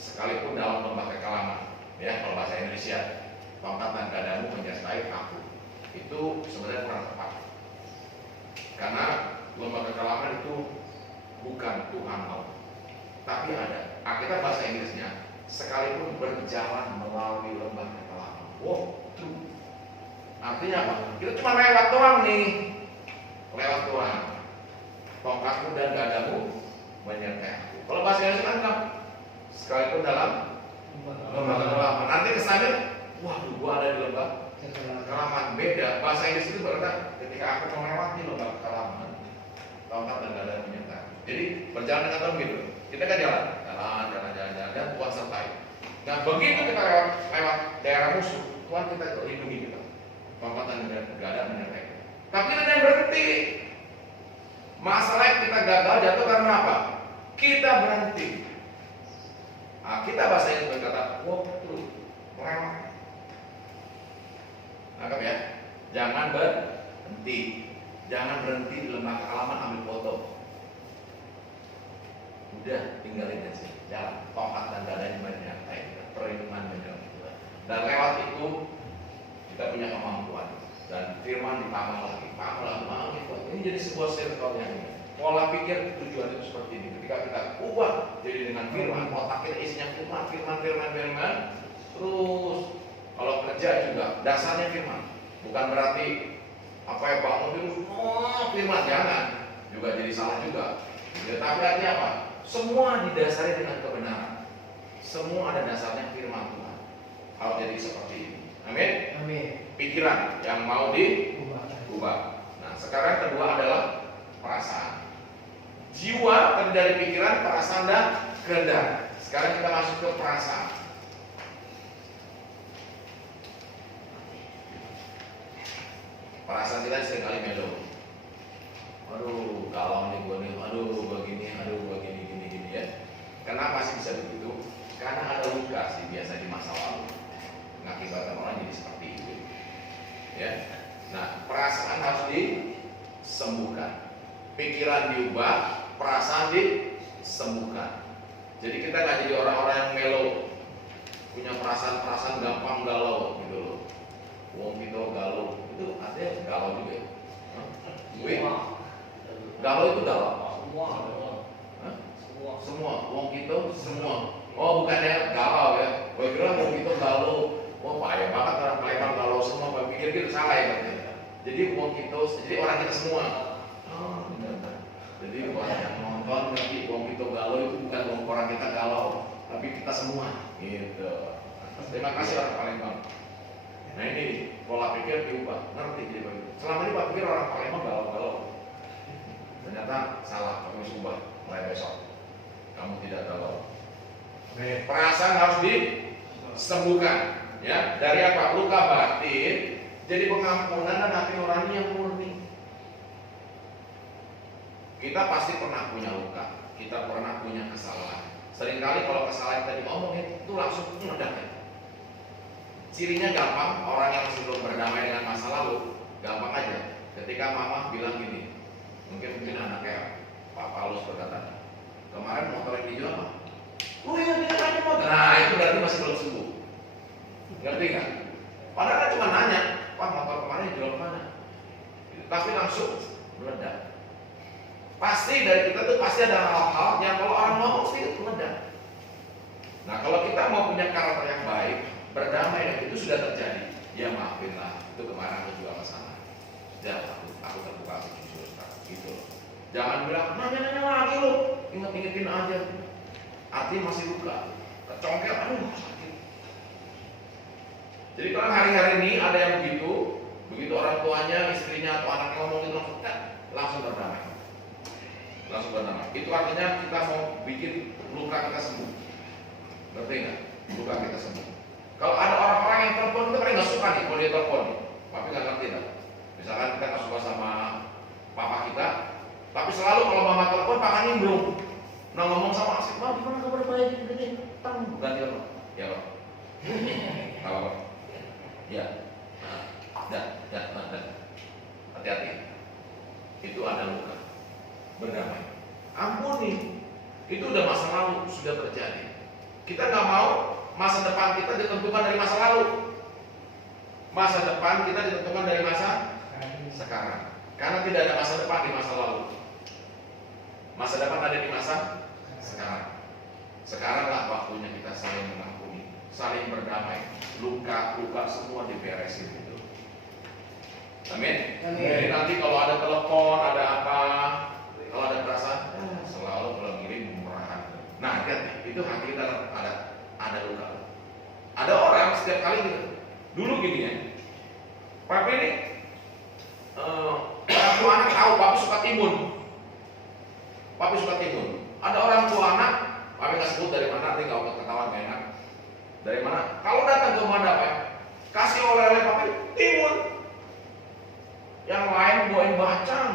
sekalipun dalam lembah kekelaman, ya kalau bahasa Indonesia, tongkat dan gadamu menyertai aku. Itu sebenarnya kurang tepat. Karena lembah kekelaman itu bukan Tuhan mau, tapi ada. Kita bahasa Inggrisnya, sekalipun berjalan melalui lembah kekelaman. Wow, true. Artinya apa? Kita cuma lewat doang nih. Lewat doang. Tongkatmu dan gadamu menyertai aku. Kalau bahasa Indonesia kan sekalipun dalam lembah kekelaman. Nanti kesannya, waduh, gua ada di lembah kekelaman. Beda. Bahasa Inggris itu berkata, ketika aku melewati lembah kekelaman, tongkat dan gadamu menyertai. Jadi berjalan dengan Tuhan gitu. Kita kan jalan, dan Tuhan sertai. Nah begitu kita lewat daerah musuh, Tuhan kita lindungi kita. Tongkat dan gada menyertai. Tapi kita jangan berhenti. Masalah kita gagal jatuh karena apa? Kita berhenti. Nah, kita bahasa itu berkata, wow, terus melewat. Nangkap ya? Jangan berhenti. Jangan berhenti di lembah kekelaman ambil foto. Udah tinggalin aja, jalan. Tongkat dan gadanya menyertai kita, perlindungan menyertai kita. Dan lewat itu kita punya kemampuan. Dan firman ditambah lagi. Ini jadi sebuah circle yang ini. Pola pikir tujuan itu seperti ini. Ketika kita ubah jadi dengan firman, otak kita isinya firman. Terus kalau kerja juga dasarnya firman. Bukan berarti apa yang bangun dulu, firman, jangan. Juga jadi salah juga. Tapi artinya apa? Semua didasari dengan kebenaran. Semua ada dasarnya firman Tuhan. Harus jadi seperti ini. Amin. Amin. Pikiran yang mau diubah. Nah, sekarang kedua adalah perasaan. Jiwa terdiri dari pikiran, perasaan, dan kehendak. Sekarang kita masuk ke perasaan. Perasaan kita seringkali melo. Aduh, galau nih gue nih. Aduh, gue gini ya. Kenapa sih bisa begitu? Karena ada luka sih biasa di masa lalu. Mengakibatkan orang jadi seperti itu. Ya. Nah, perasaan harus disembuhkan. Pikiran diubah, perasaan disembuhkan. Jadi kita nggak jadi orang-orang yang melo, punya perasaan gampang galau gitu loh. Wong kita galau, itu artinya galau juga ya. Galau itu galau. Semua. Wong kita semua. Oh bukan ya galau ya. Gue kira mau gitu galau, wah payah banget orang Palembang galau semua. Gue pikir gitu salah ya. Jadi wong kita, jadi orang kita semua. Oh, benar. Jadi orang yang nonton nanti wong kita galau itu bukan wong orang kita galau, tapi kita semua. Gitu. Terima kasih orang Palembang. Nah ini pola pikir diubah, ngerti jadi begitu. Selama ini Pak pikir orang Palembang galau-galau. Ternyata salah, kamu harus ubah mulai besok. Kamu tidak galau. Perasaan harus disembuhkan, ya. Dari apa? Luka batin, jadi pengampunan dan hati nurani yang murni. Kita pasti pernah punya luka, kita pernah punya kesalahan. Seringkali kalau kesalahan kita diomongin itu langsung meledak. Cirinya gampang, orang yang sebelum berdamai dengan masa lalu, gampang aja. Ketika mama bilang gini, mungkin anaknya Pak Paulus berkata, kemarin motor yang dijual apa? Oh iya, dia tanya motor. Nah itu berarti masih belum sembuh. Ngerti kan? Padahal kan cuma nanya, Pak motor kemarin dijual kemana? Tapi langsung meledak. Pasti dari kita tuh pasti ada hal-hal yang kalau orang ngomong sedikit meledak. Nah kalau kita mau punya karakter yang baik, berdamai dan itu sudah terjadi, ya maafin lah, itu kemarin aku juga masalah. Jangan aku terbuka, aku jujur, gitu. Jangan bilang nanya-nanya lagi lo, inget-ingetin aja. Artinya masih luka, congkel, aduh sakit. Jadi kalau hari-hari ini ada yang begitu orang tuanya, istrinya atau anaknya ngomong itu langsung berdamai. Langsung berdamai. Itu artinya kita mau bikin luka kita sembuh. Ngerti nggak? Luka kita sembuh. Kalau ada orang-orang yang telepon, kita paling nggak suka nih kalau dia telepon, tapi nggak ngerti lah. Misalkan kita nggak suka sama papa kita, tapi selalu kalau mama telepon, papa nimbrung. Nah ngomong sama asik, "Wah, gimana kabar baik ini?" Tang ganti apa? Ya Pak. Apa? Ya. Dan. Hati-hati. Itu ada luka. Berdamai. Ampuni. Itu udah masa lalu, sudah terjadi. Kita nggak mau masa depan kita ditentukan dari masa lalu. Masa depan kita ditentukan dari masa sekarang. Karena tidak ada masa depan di masa lalu. Masa depan ada di masa sekarang. Sekaranglah waktunya kita saling mengampuni, saling berdamai. Luka-luka semua diberesin itu. Amin. Jadi nanti kalau ada telepon, ada apa, kalau ada perasaan, selalu kalau ngirim murahan. Nah, lihat itu hati kita ada luka. Ada orang setiap kali gitu. Dulu gini ya, papi ini orang tua anak tahu papi suka timun. Papi suka timun. Ada orang tua anak, papi nggak sebut dari mana, nanti nggak ketahuan gak enak. Dari mana? Kalau datang ke rumah apa? Kasih oleh-oleh papi timun. Yang lain bawain bacang,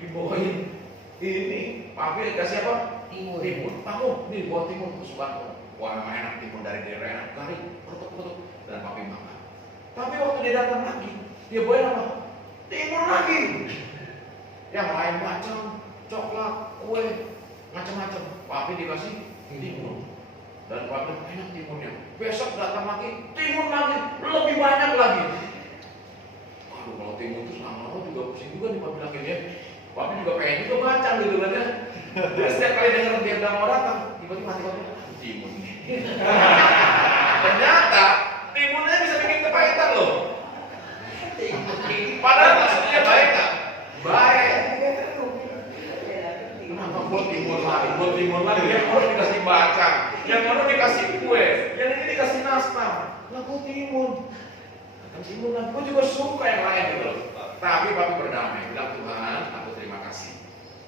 dibawain ini. Papi kasih apa? Timun. Kamu nih bawa timun kesukaan. Wah enak timun dari daerah enak, garing, perutuk-perutuk. Dan papi makan. Tapi waktu dia datang lagi, dia bawain apa? Timun lagi. Yang lain bacang, coklat, kue, macam-macam. Papi dikasih timun. Dan papi enak timunnya. Besok datang lagi, timun lagi, lebih banyak lagi. Aduh kalau timun itu lama-lama juga pusing juga nih papi lagi ya. Papi juga pengen juga bacang gitu kan ya. Dia setiap kali denger dia udah mau datang, tiba-tiba mati-mati timun. Ternyata timunnya bisa bikin kepahitan loh. Padahal maksudnya baik kan? Baik. Kenapa buat timun lagi? Yang orang dikasih bacang, yang orang dikasih kue, yang ini dikasih nastar. Lah kok timun? Timun lah, gue juga suka yang lain gitu loh. Tapi papi berdamai, bilang Tuhan, aku terima kasih.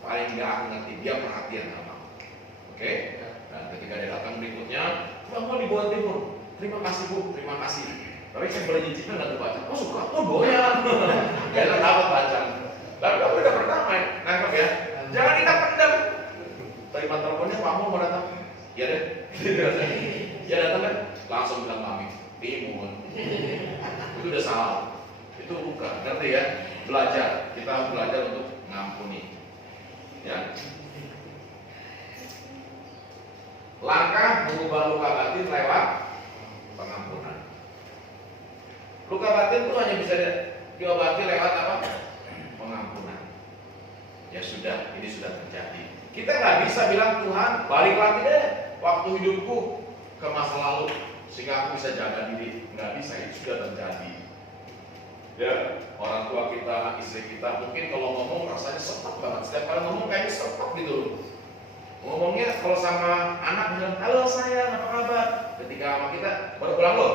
Paling tidak aku ngerti dia perhatian sama aku. Oke? Dan ketika dia datang berikutnya, Bang mau dibuat timun. Terima kasih Bu, terima kasih. Tapi saya boleh nyicipin nggak tuh bacang? Oh suka, oh doyan. Dia dapat bacang. Lalu kamu udah berdamai, nangkep ya? Jangan kita pendam. Terima teleponnya, Pak mau datang? Iya deh. Ya datang kan? Langsung bilang kami, timun. Itu udah salah. Itu bukan, ngerti ya? Belajar, kita harus belajar untuk ngampuni. Ya. Langkah mengubah luka batin lewat pengampunan. Luka batin itu hanya bisa diobati lewat apa? Pengampunan. Ya sudah, ini sudah terjadi. Kita nggak bisa bilang Tuhan balik lagi deh waktu hidupku ke masa lalu. sehingga aku bisa jaga diri. Nggak bisa, itu sudah terjadi. Ya, orang tua kita, istri kita, mungkin kalau ngomong rasanya sepet banget. Setiap kali ngomong kayaknya sepet gitu loh. Ngomongnya kalau sama anak bilang, halo sayang, apa kabar? Ketika sama kita, baru pulang loh.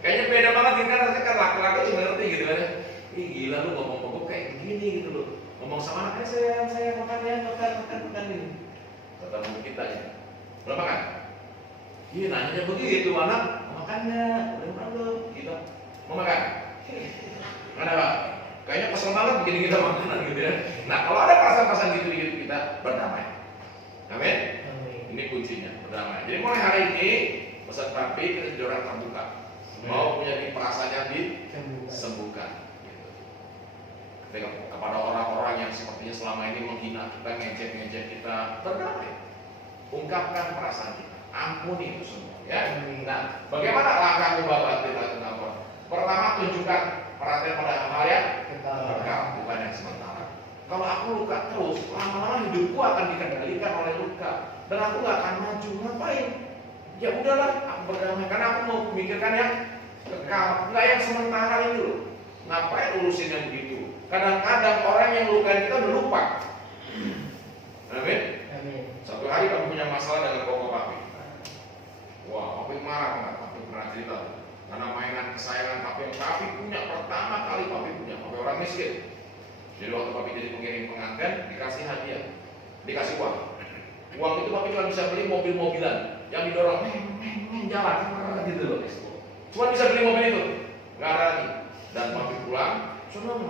Kayaknya beda banget gitu kan laki-laki cuma ngerti gitu kan. Ih gila lu ngomong-ngomong kayak gini gitu loh. Ngomong sama anaknya, sayang, makan ya, makan ini. Ketemu kita ya, belum makan? Iya nanya begitu anak, makannya, udah belum? Gitu, mau makan? Kenapa? Kayaknya kesel banget begini kita makanan gitu ya. Nah kalau ada perasaan-perasaan gitu di hidup kita, berdamai. Amin? Ini kuncinya, berdamai. Jadi mulai hari ini pesan papi kita jadi orang terbuka. Mau punya perasaan yang disembuhkan. Gitu. Kepada orang-orang yang sepertinya selama ini menghina kita, ngejek kita, berdamai. Ungkapkan perasaan kita, ampuni itu semua. Ya. Nah, bagaimana langkah ubah batin dan kekal? Pertama, tunjukkan perhatian pada hal yang kekal, bukan yang sementara. Kalau aku luka terus, lama-lama hidupku akan dikendalikan oleh luka, dan aku nggak akan maju. Ngapain? Ya udahlah, aku berdamai karena aku mau memikirkan yang kekal, nggak yang sementara itu. Ngapain urusin yang begitu? Kadang-kadang orang yang luka kita udah lupa. Amin. Satu hari kamu punya masalah dengan koko papi. Wah, papi marah banget. Papi pernah cerita. Karena mainan kesayangan papi yang papi punya pertama kali papi punya. Papi orang miskin. Jadi waktu papi jadi pengiring pengantin dikasih hadiah, dikasih uang. Uang itu papi cuma bisa beli mobil-mobilan yang didorong, jalan gitu loh. Cuma bisa beli mobil itu, nggak ada lagi. Dan papi pulang, senang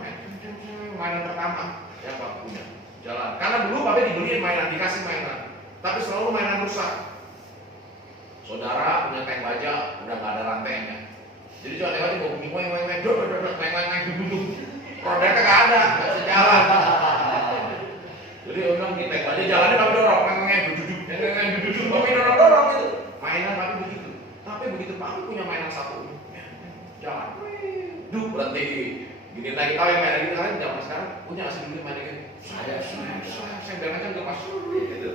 mainan pertama yang papi punya. Jalan. Karena dulu papi dibeliin mainan, dikasih mainan, tapi selalu mainan rusak. Saudara punya tank baja, udah nggak ada rantainya. Jadi cuma lewat bawa bunyi duduk. Rodanya nggak ada, nggak bisa jalan. Jadi orang di tank baja jalannya papi dorong, duduk, papi dorong gitu. Mainan papi begitu. Tapi begitu papi punya mainan satu, jalan, berhenti. Gini lagi tahu yang mainan gitu kan, zaman sekarang punya asli dulu mainan gitu. Saya bilang aja nggak masuk gitu.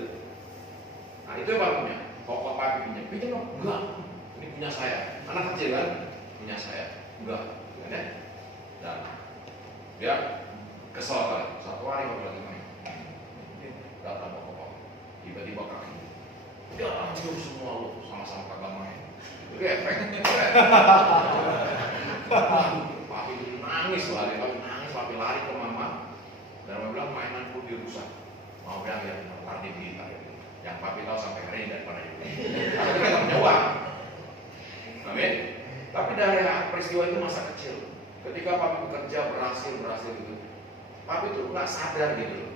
Nah itu yang papi punya. Kok papi pinjam dong? Enggak. Ini punya saya. Anak kecil kan? Punya saya. Enggak. Ya? Dan dia kesel kan. Satu hari papi lagi main. Datang kok. Tiba-tiba kaki. Dia hancur semua lu sama-sama kagak main. Itu efek. Papi nangis lari. Papi lari ke mama. Dan mama bilang mainanku dirusak. Mau bilang ya, lari kita ya. Yang papi tahu sampai hari ini daripada itu. Tapi kita nggak punya uang. Amin. Tapi dari peristiwa itu masa kecil. Ketika papi bekerja berhasil gitu. Papi itu nggak sadar gitu.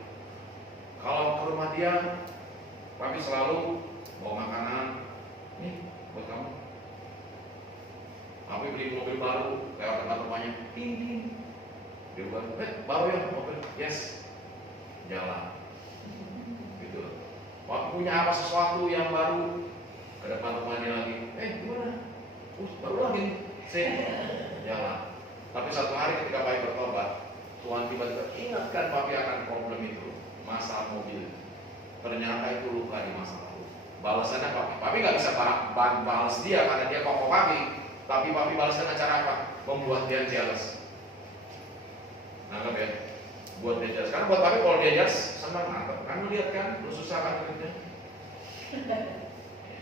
Kalau ke rumah dia, papi selalu bawa makanan. Nih buat kamu. Papi beli mobil baru lewat tempat rumahnya. Ting. Dia bilang, baru ya mobil. Yes. Jalan. Gitu. Waktu punya apa sesuatu yang baru ke depan rumahnya lagi, gimana? Baru lagi, jalan. Tapi satu hari ketika papi bertobat, Tuhan tiba-tiba ingatkan papi akan problem itu, masalah mobil. Ternyata itu luka di masa lalu. Balasannya papi nggak bisa balas dia karena dia koko papi, tapi papi balas dengan cara apa? Membuat dia jealous. Nangkep ya? Buat dia jelas, karena buat papi kalau dia jelas senang nangkep. Kan lu lihat kan, lu susah kan hidupnya.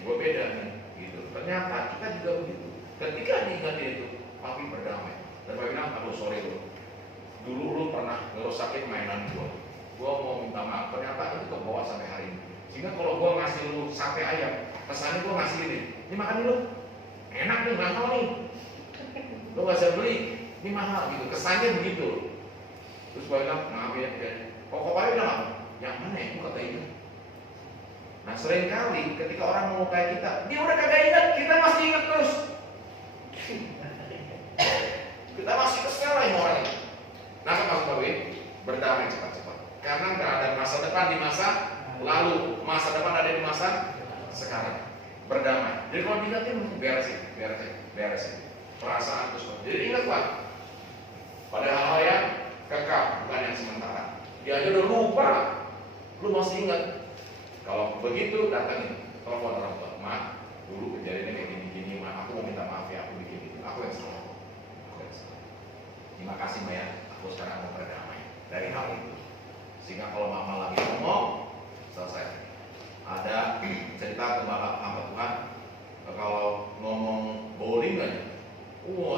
Gue beda nih, gitu. Ternyata kita juga begitu. Ketika diingatin itu, papi berdamai. Dan papi bilang, aduh sorry lu. Dulu lu pernah ngerusakin mainan gue. Gue mau minta maaf. Ternyata itu kebawa sampai hari ini. Sehingga kalau gue ngasih lu sate ayam, kesannya gue ngasih ini makan dulu. Enak nih, mahal nih. Lu gak bisa beli, ini mahal gitu. Kesannya begitu. Terus gue bilang, maaf ya, pokok papi bilang apa? Yang mana ya? Gue kata ini. Nah seringkali ketika orang melukai kita, dia udah kagak ingat, kita masih ingat terus. Kita masih kesel lah orang ini. Nah maksud papi, berdamai cepat-cepat. Karena nggak ada masa depan di masa lalu, masa depan ada di masa sekarang. Berdamai. Jadi kalau diingatin, beresin. Perasaan terus. Jadi ingat Pak, pada hal-hal yang kekal, bukan yang sementara. Dia aja udah lupa, lu masih ingat. Kalau begitu datangin, telepon orang tua, Ma, dulu kejadiannya kayak gini-gini, aku mau minta maaf ya, aku bikin itu, aku yang salah. Terima kasih Mbak ya, aku sekarang mau berdamai dari hal itu. Sehingga kalau mama lagi ngomong, selesai. Ada cerita gembala hamba Tuhan, kalau ngomong bowling aja,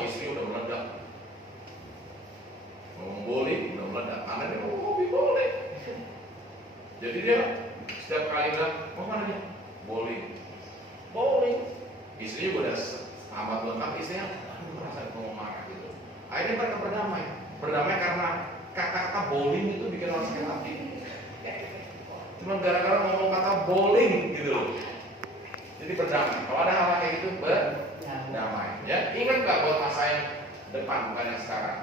istri udah meledak. Ngomong bowling udah meledak, karena dia mau hobi bowling. Jadi dia setiap kali bilang, mau mana dia? Bowling. Istrinya udah hamba Tuhan, tapi istrinya merasa ngomong marah gitu. Akhirnya mereka berdamai karena kata-kata bowling itu bikin orang sakit hati. Cuma gara-gara ngomong kata bowling gitu loh. Jadi berdamai. Kalau ada hal kayak gitu berdamai. Ya, ingat nggak buat masa yang depan bukan yang sekarang.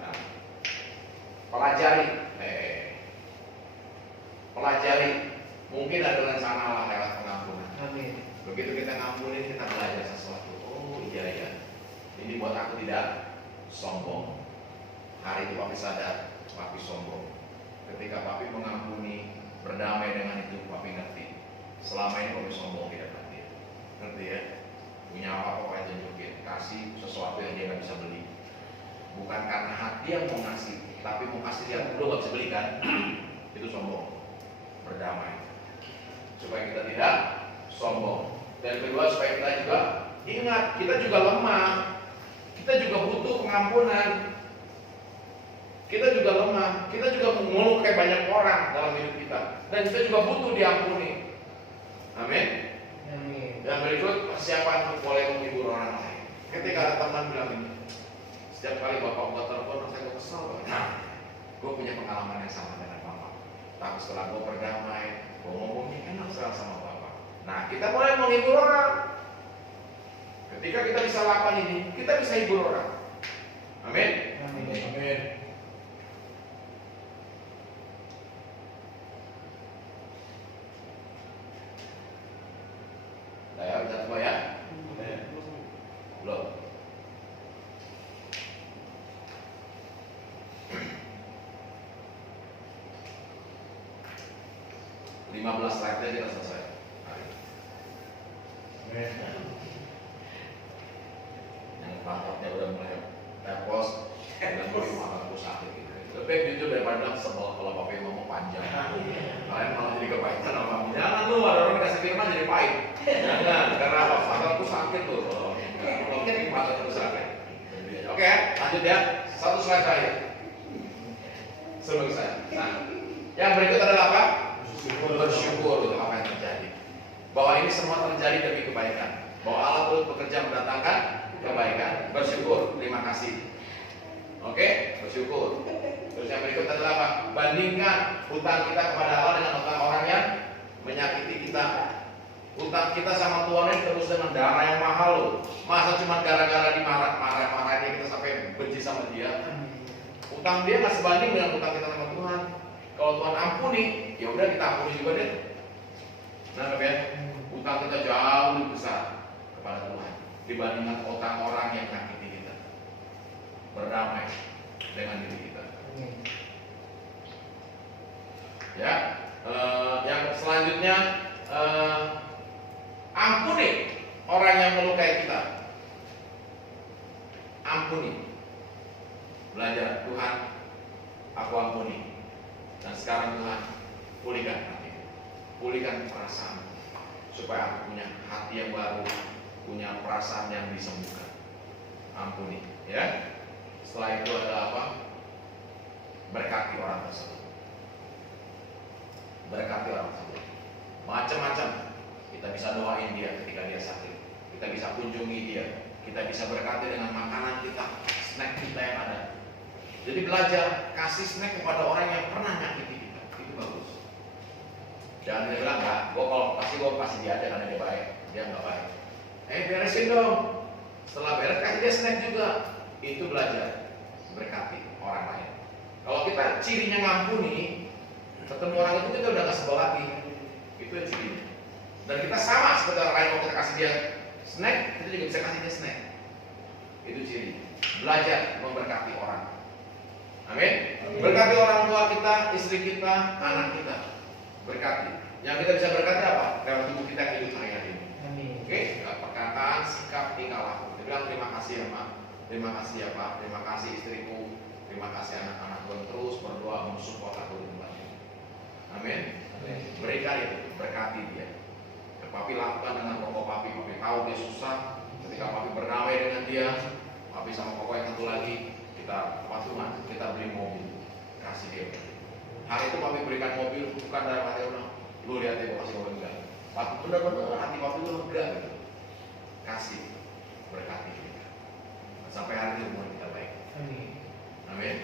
Nah, pelajari. Mungkin ada rencana Allah lewat pengampunan. Amin. Begitu kita ngampunin, kita belajar sesuatu. Oh iya. Ini buat aku tidak sombong. Hari itu papi sadar, papi sombong. Ketika papi mengampuni, berdamai dengan itu, papi ngerti. Selama ini papi sombong tidak ngerti. Ngerti ya? Punya apa papi tunjukin, kasih sesuatu yang dia nggak bisa beli. Bukan karena hati yang mau ngasih, tapi mau kasih dia lu nggak bisa beli kan? Itu sombong. Berdamai. Supaya kita tidak sombong. Dan kedua supaya kita juga ingat, kita juga lemah. Kita juga butuh pengampunan. Kita juga lemah. Kita juga mengeluh kayak banyak orang dalam hidup kita. Dan kita juga butuh diampuni. Amin. Yang berikut, persiapan untuk boleh menghibur orang lain. Ketika ada teman bilang ini, setiap kali bapak buat telepon, saya kesal banget. Nah, gue punya pengalaman yang sama dengan bapak. Tapi setelah gue berdamai, gue ngomongnya enak sekali sama bapak. Nah, kita boleh menghibur orang. Ketika kita bisa lakukan ini, kita bisa hibur orang. Amin. Amin. Saya udah semua ya? Belum. 15 slide aja kita selesai. Yang rapatnya udah mulai tepos, udah mulai makan sakit gitu. Lebih jujur daripada sebel kalau papi ngomong panjang. Kalian malah jadi kepahitan sama papi. Jangan lu, ada orang dikasih firman jadi pahit. Jangan, karena apa? Makanku sakit tuh. Oke, makanku sakit. Oke, lanjut ya. Satu slide terakhir. Sebelum saya. Nah, yang berikut adalah apa? Bersyukur untuk apa yang terjadi. Bahwa ini semua terjadi demi kebaikan. Bahwa Allah terus bekerja mendatangkan kebaikan. Bersyukur, terima kasih. Oke, bersyukur. Terus yang berikut adalah apa? Bandingkan hutang kita kepada Allah dengan hutang orang yang menyakiti kita. Hutang kita sama Tuhan ini terus dengan darah yang mahal loh. Masa cuma gara-gara dimarah-marahin kita sampai benci sama dia? Hutang dia nggak sebanding dengan hutang kita sama Tuhan. Kalau Tuhan ampuni, ya udah kita ampuni juga deh. Nah, ya, hutang kita jauh lebih besar kepada Tuhan dibandingkan hutang orang yang menyakiti kita. Berdamai dengan diri kita. Ya, yang selanjutnya ampuni orang yang melukai kita. Ampuni. Belajar, Tuhan, aku ampuni. Dan sekarang Tuhan, pulihkan hati, pulihkan perasaan, supaya aku punya hati yang baru, punya perasaan yang disembuhkan. Ampuni, ya. Setelah itu adalah apa? Berkati orang tersebut. Berkati orang tersebut. Macam-macam. Kita bisa doain dia ketika dia sakit. Kita bisa kunjungi dia. Kita bisa berkati dengan makanan kita, snack kita yang ada. Jadi belajar kasih snack kepada orang yang pernah nyakiti kita. Itu bagus. Jangan dia bilang, enggak, gue kasih dia aja karena dia baik. Dia nggak baik. Beresin dong. Setelah beres kasih dia snack juga. Itu belajar berkati orang lain. Kalau kita cirinya ngampuni, ketemu orang itu kita udah nggak sebel lagi. Itu cirinya. Dan kita sama seperti orang lain, kalau kita kasih dia snack, kita juga bisa kasih dia snack. Itu ciri. Belajar memberkati orang. Amin. Berkati orang tua kita, istri kita, anak kita. Berkati. Yang kita bisa berkati apa? Lewat tubuh kita yang hidup hari-hari ini. Amin. Oke, perkataan, sikap, tingkah laku. Dia bilang terima kasih ya Mak, terima kasih ya Pak, terima kasih istriku, terima kasih anak-anak Tuhan, terus berdoa mensupport aku di tempat ini. Amin. Berikan itu, berkati dia. Ya, papi lakukan dengan koko papi tahu dia susah. Ketika papi berdamai dengan dia, papi sama koko yang satu lagi, kita patungan, kita beli mobil, kasih dia. Hari itu papi berikan mobil bukan dari hati orang, lu lihat dia kasih mobil enggak. Papi benar-benar hati papi itu lega gitu. Kasih, berkati dia. Sampai hari ini hubungan kita baik. Amin. Amin.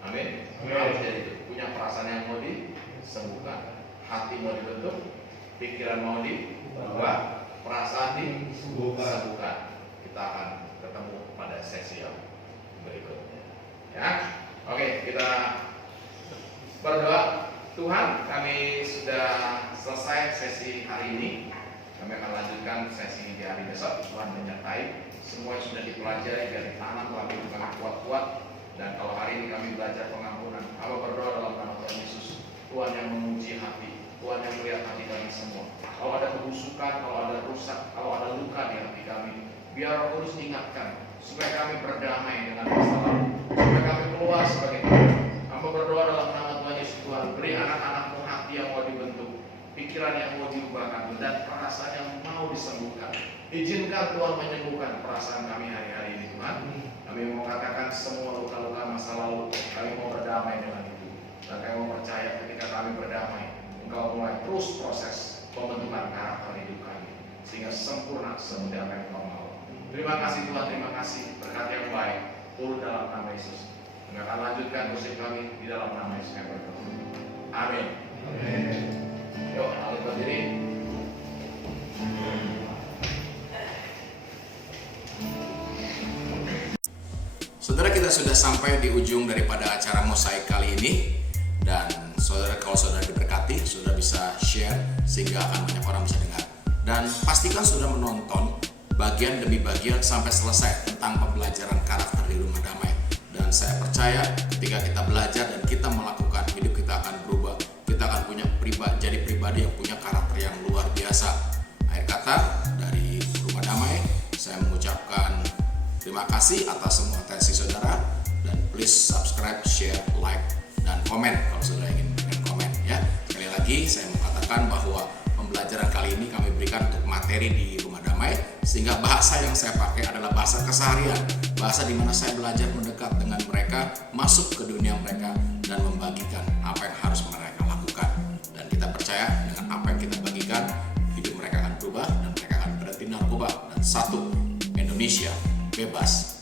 Amin. Harus jadi itu. Punya perasaan yang mau disembuhkan, hati mau dibentuk, pikiran mau diubah, perasaan disembuhkan. Kita akan ketemu pada sesi yang berikutnya. Ya, oke, kita berdoa. Tuhan, kami sudah selesai sesi hari ini. Kami akan lanjutkan sesi di hari besok. Tuhan menyertai semua yang sudah dipelajari biar ditanam Tuhan itu kami kuat-kuat. Dan kalau hari ini kami belajar pengampunan, Aba berdoa dalam nama Tuhan Yesus, Tuhan yang menguji hati, Tuhan yang melihat hati kami semua. Kalau ada kebusukan, kalau ada rusak, kalau ada luka di hati kami, biar Roh Kudus ingatkan supaya kami berdamai dengan masa lalu, supaya kami keluar sebagai Tuhan. Amba berdoa dalam nama Tuhan Yesus, Tuhan beri anak-anakmu hati yang mau dibentuk, pikiran yang mau diubahkan, dan perasaan yang mau disembuhkan. Izinkan Tuhan menyembuhkan perasaan kami hari-hari ini Tuhan. Kami mau katakan semua luka-luka masa lalu, kami mau berdamai dengan itu. Dan kami mau percaya ketika kami berdamai, Engkau mulai terus proses pembentukan karakter hidup kami, sehingga sempurna semudah apa yang Engkau mau. Terima kasih Tuhan, terima kasih berkat yang baik, turut dalam nama Yesus. Kami akan lanjutkan kursi kami di dalam nama Yesus yang berdoa. Amin. Amin. Yuk, alih berdiri. Saudara, kita sudah sampai di ujung daripada acara Mosaik kali ini. Dan saudara, kalau saudara diberkati, saudara bisa share sehingga akan banyak orang bisa dengar. Dan pastikan sudah menonton bagian demi bagian sampai selesai tentang pembelajaran karakter di Rumah Damai. Dan saya percaya ketika kita belajar dan kita melakukan, hidup kita akan berubah. Kita akan jadi pribadi yang punya karakter yang luar biasa. Akhir kata, dari Rumah Damai, saya mengucapkan terima kasih atas semua atensi saudara, dan please subscribe, share, like, dan komen kalau saudara ingin komen ya. Sekali lagi saya mau katakan bahwa pembelajaran kali ini kami berikan untuk materi di Rumah Damai, sehingga bahasa yang saya pakai adalah bahasa keseharian, bahasa di mana saya belajar mendekat dengan mereka, masuk ke dunia mereka, dan membagikan apa yang harus mereka lakukan. Dan kita percaya dengan apa yang kita bagikan, hidup mereka akan berubah dan mereka akan berhenti narkoba. Dan satu, Indonesia bebas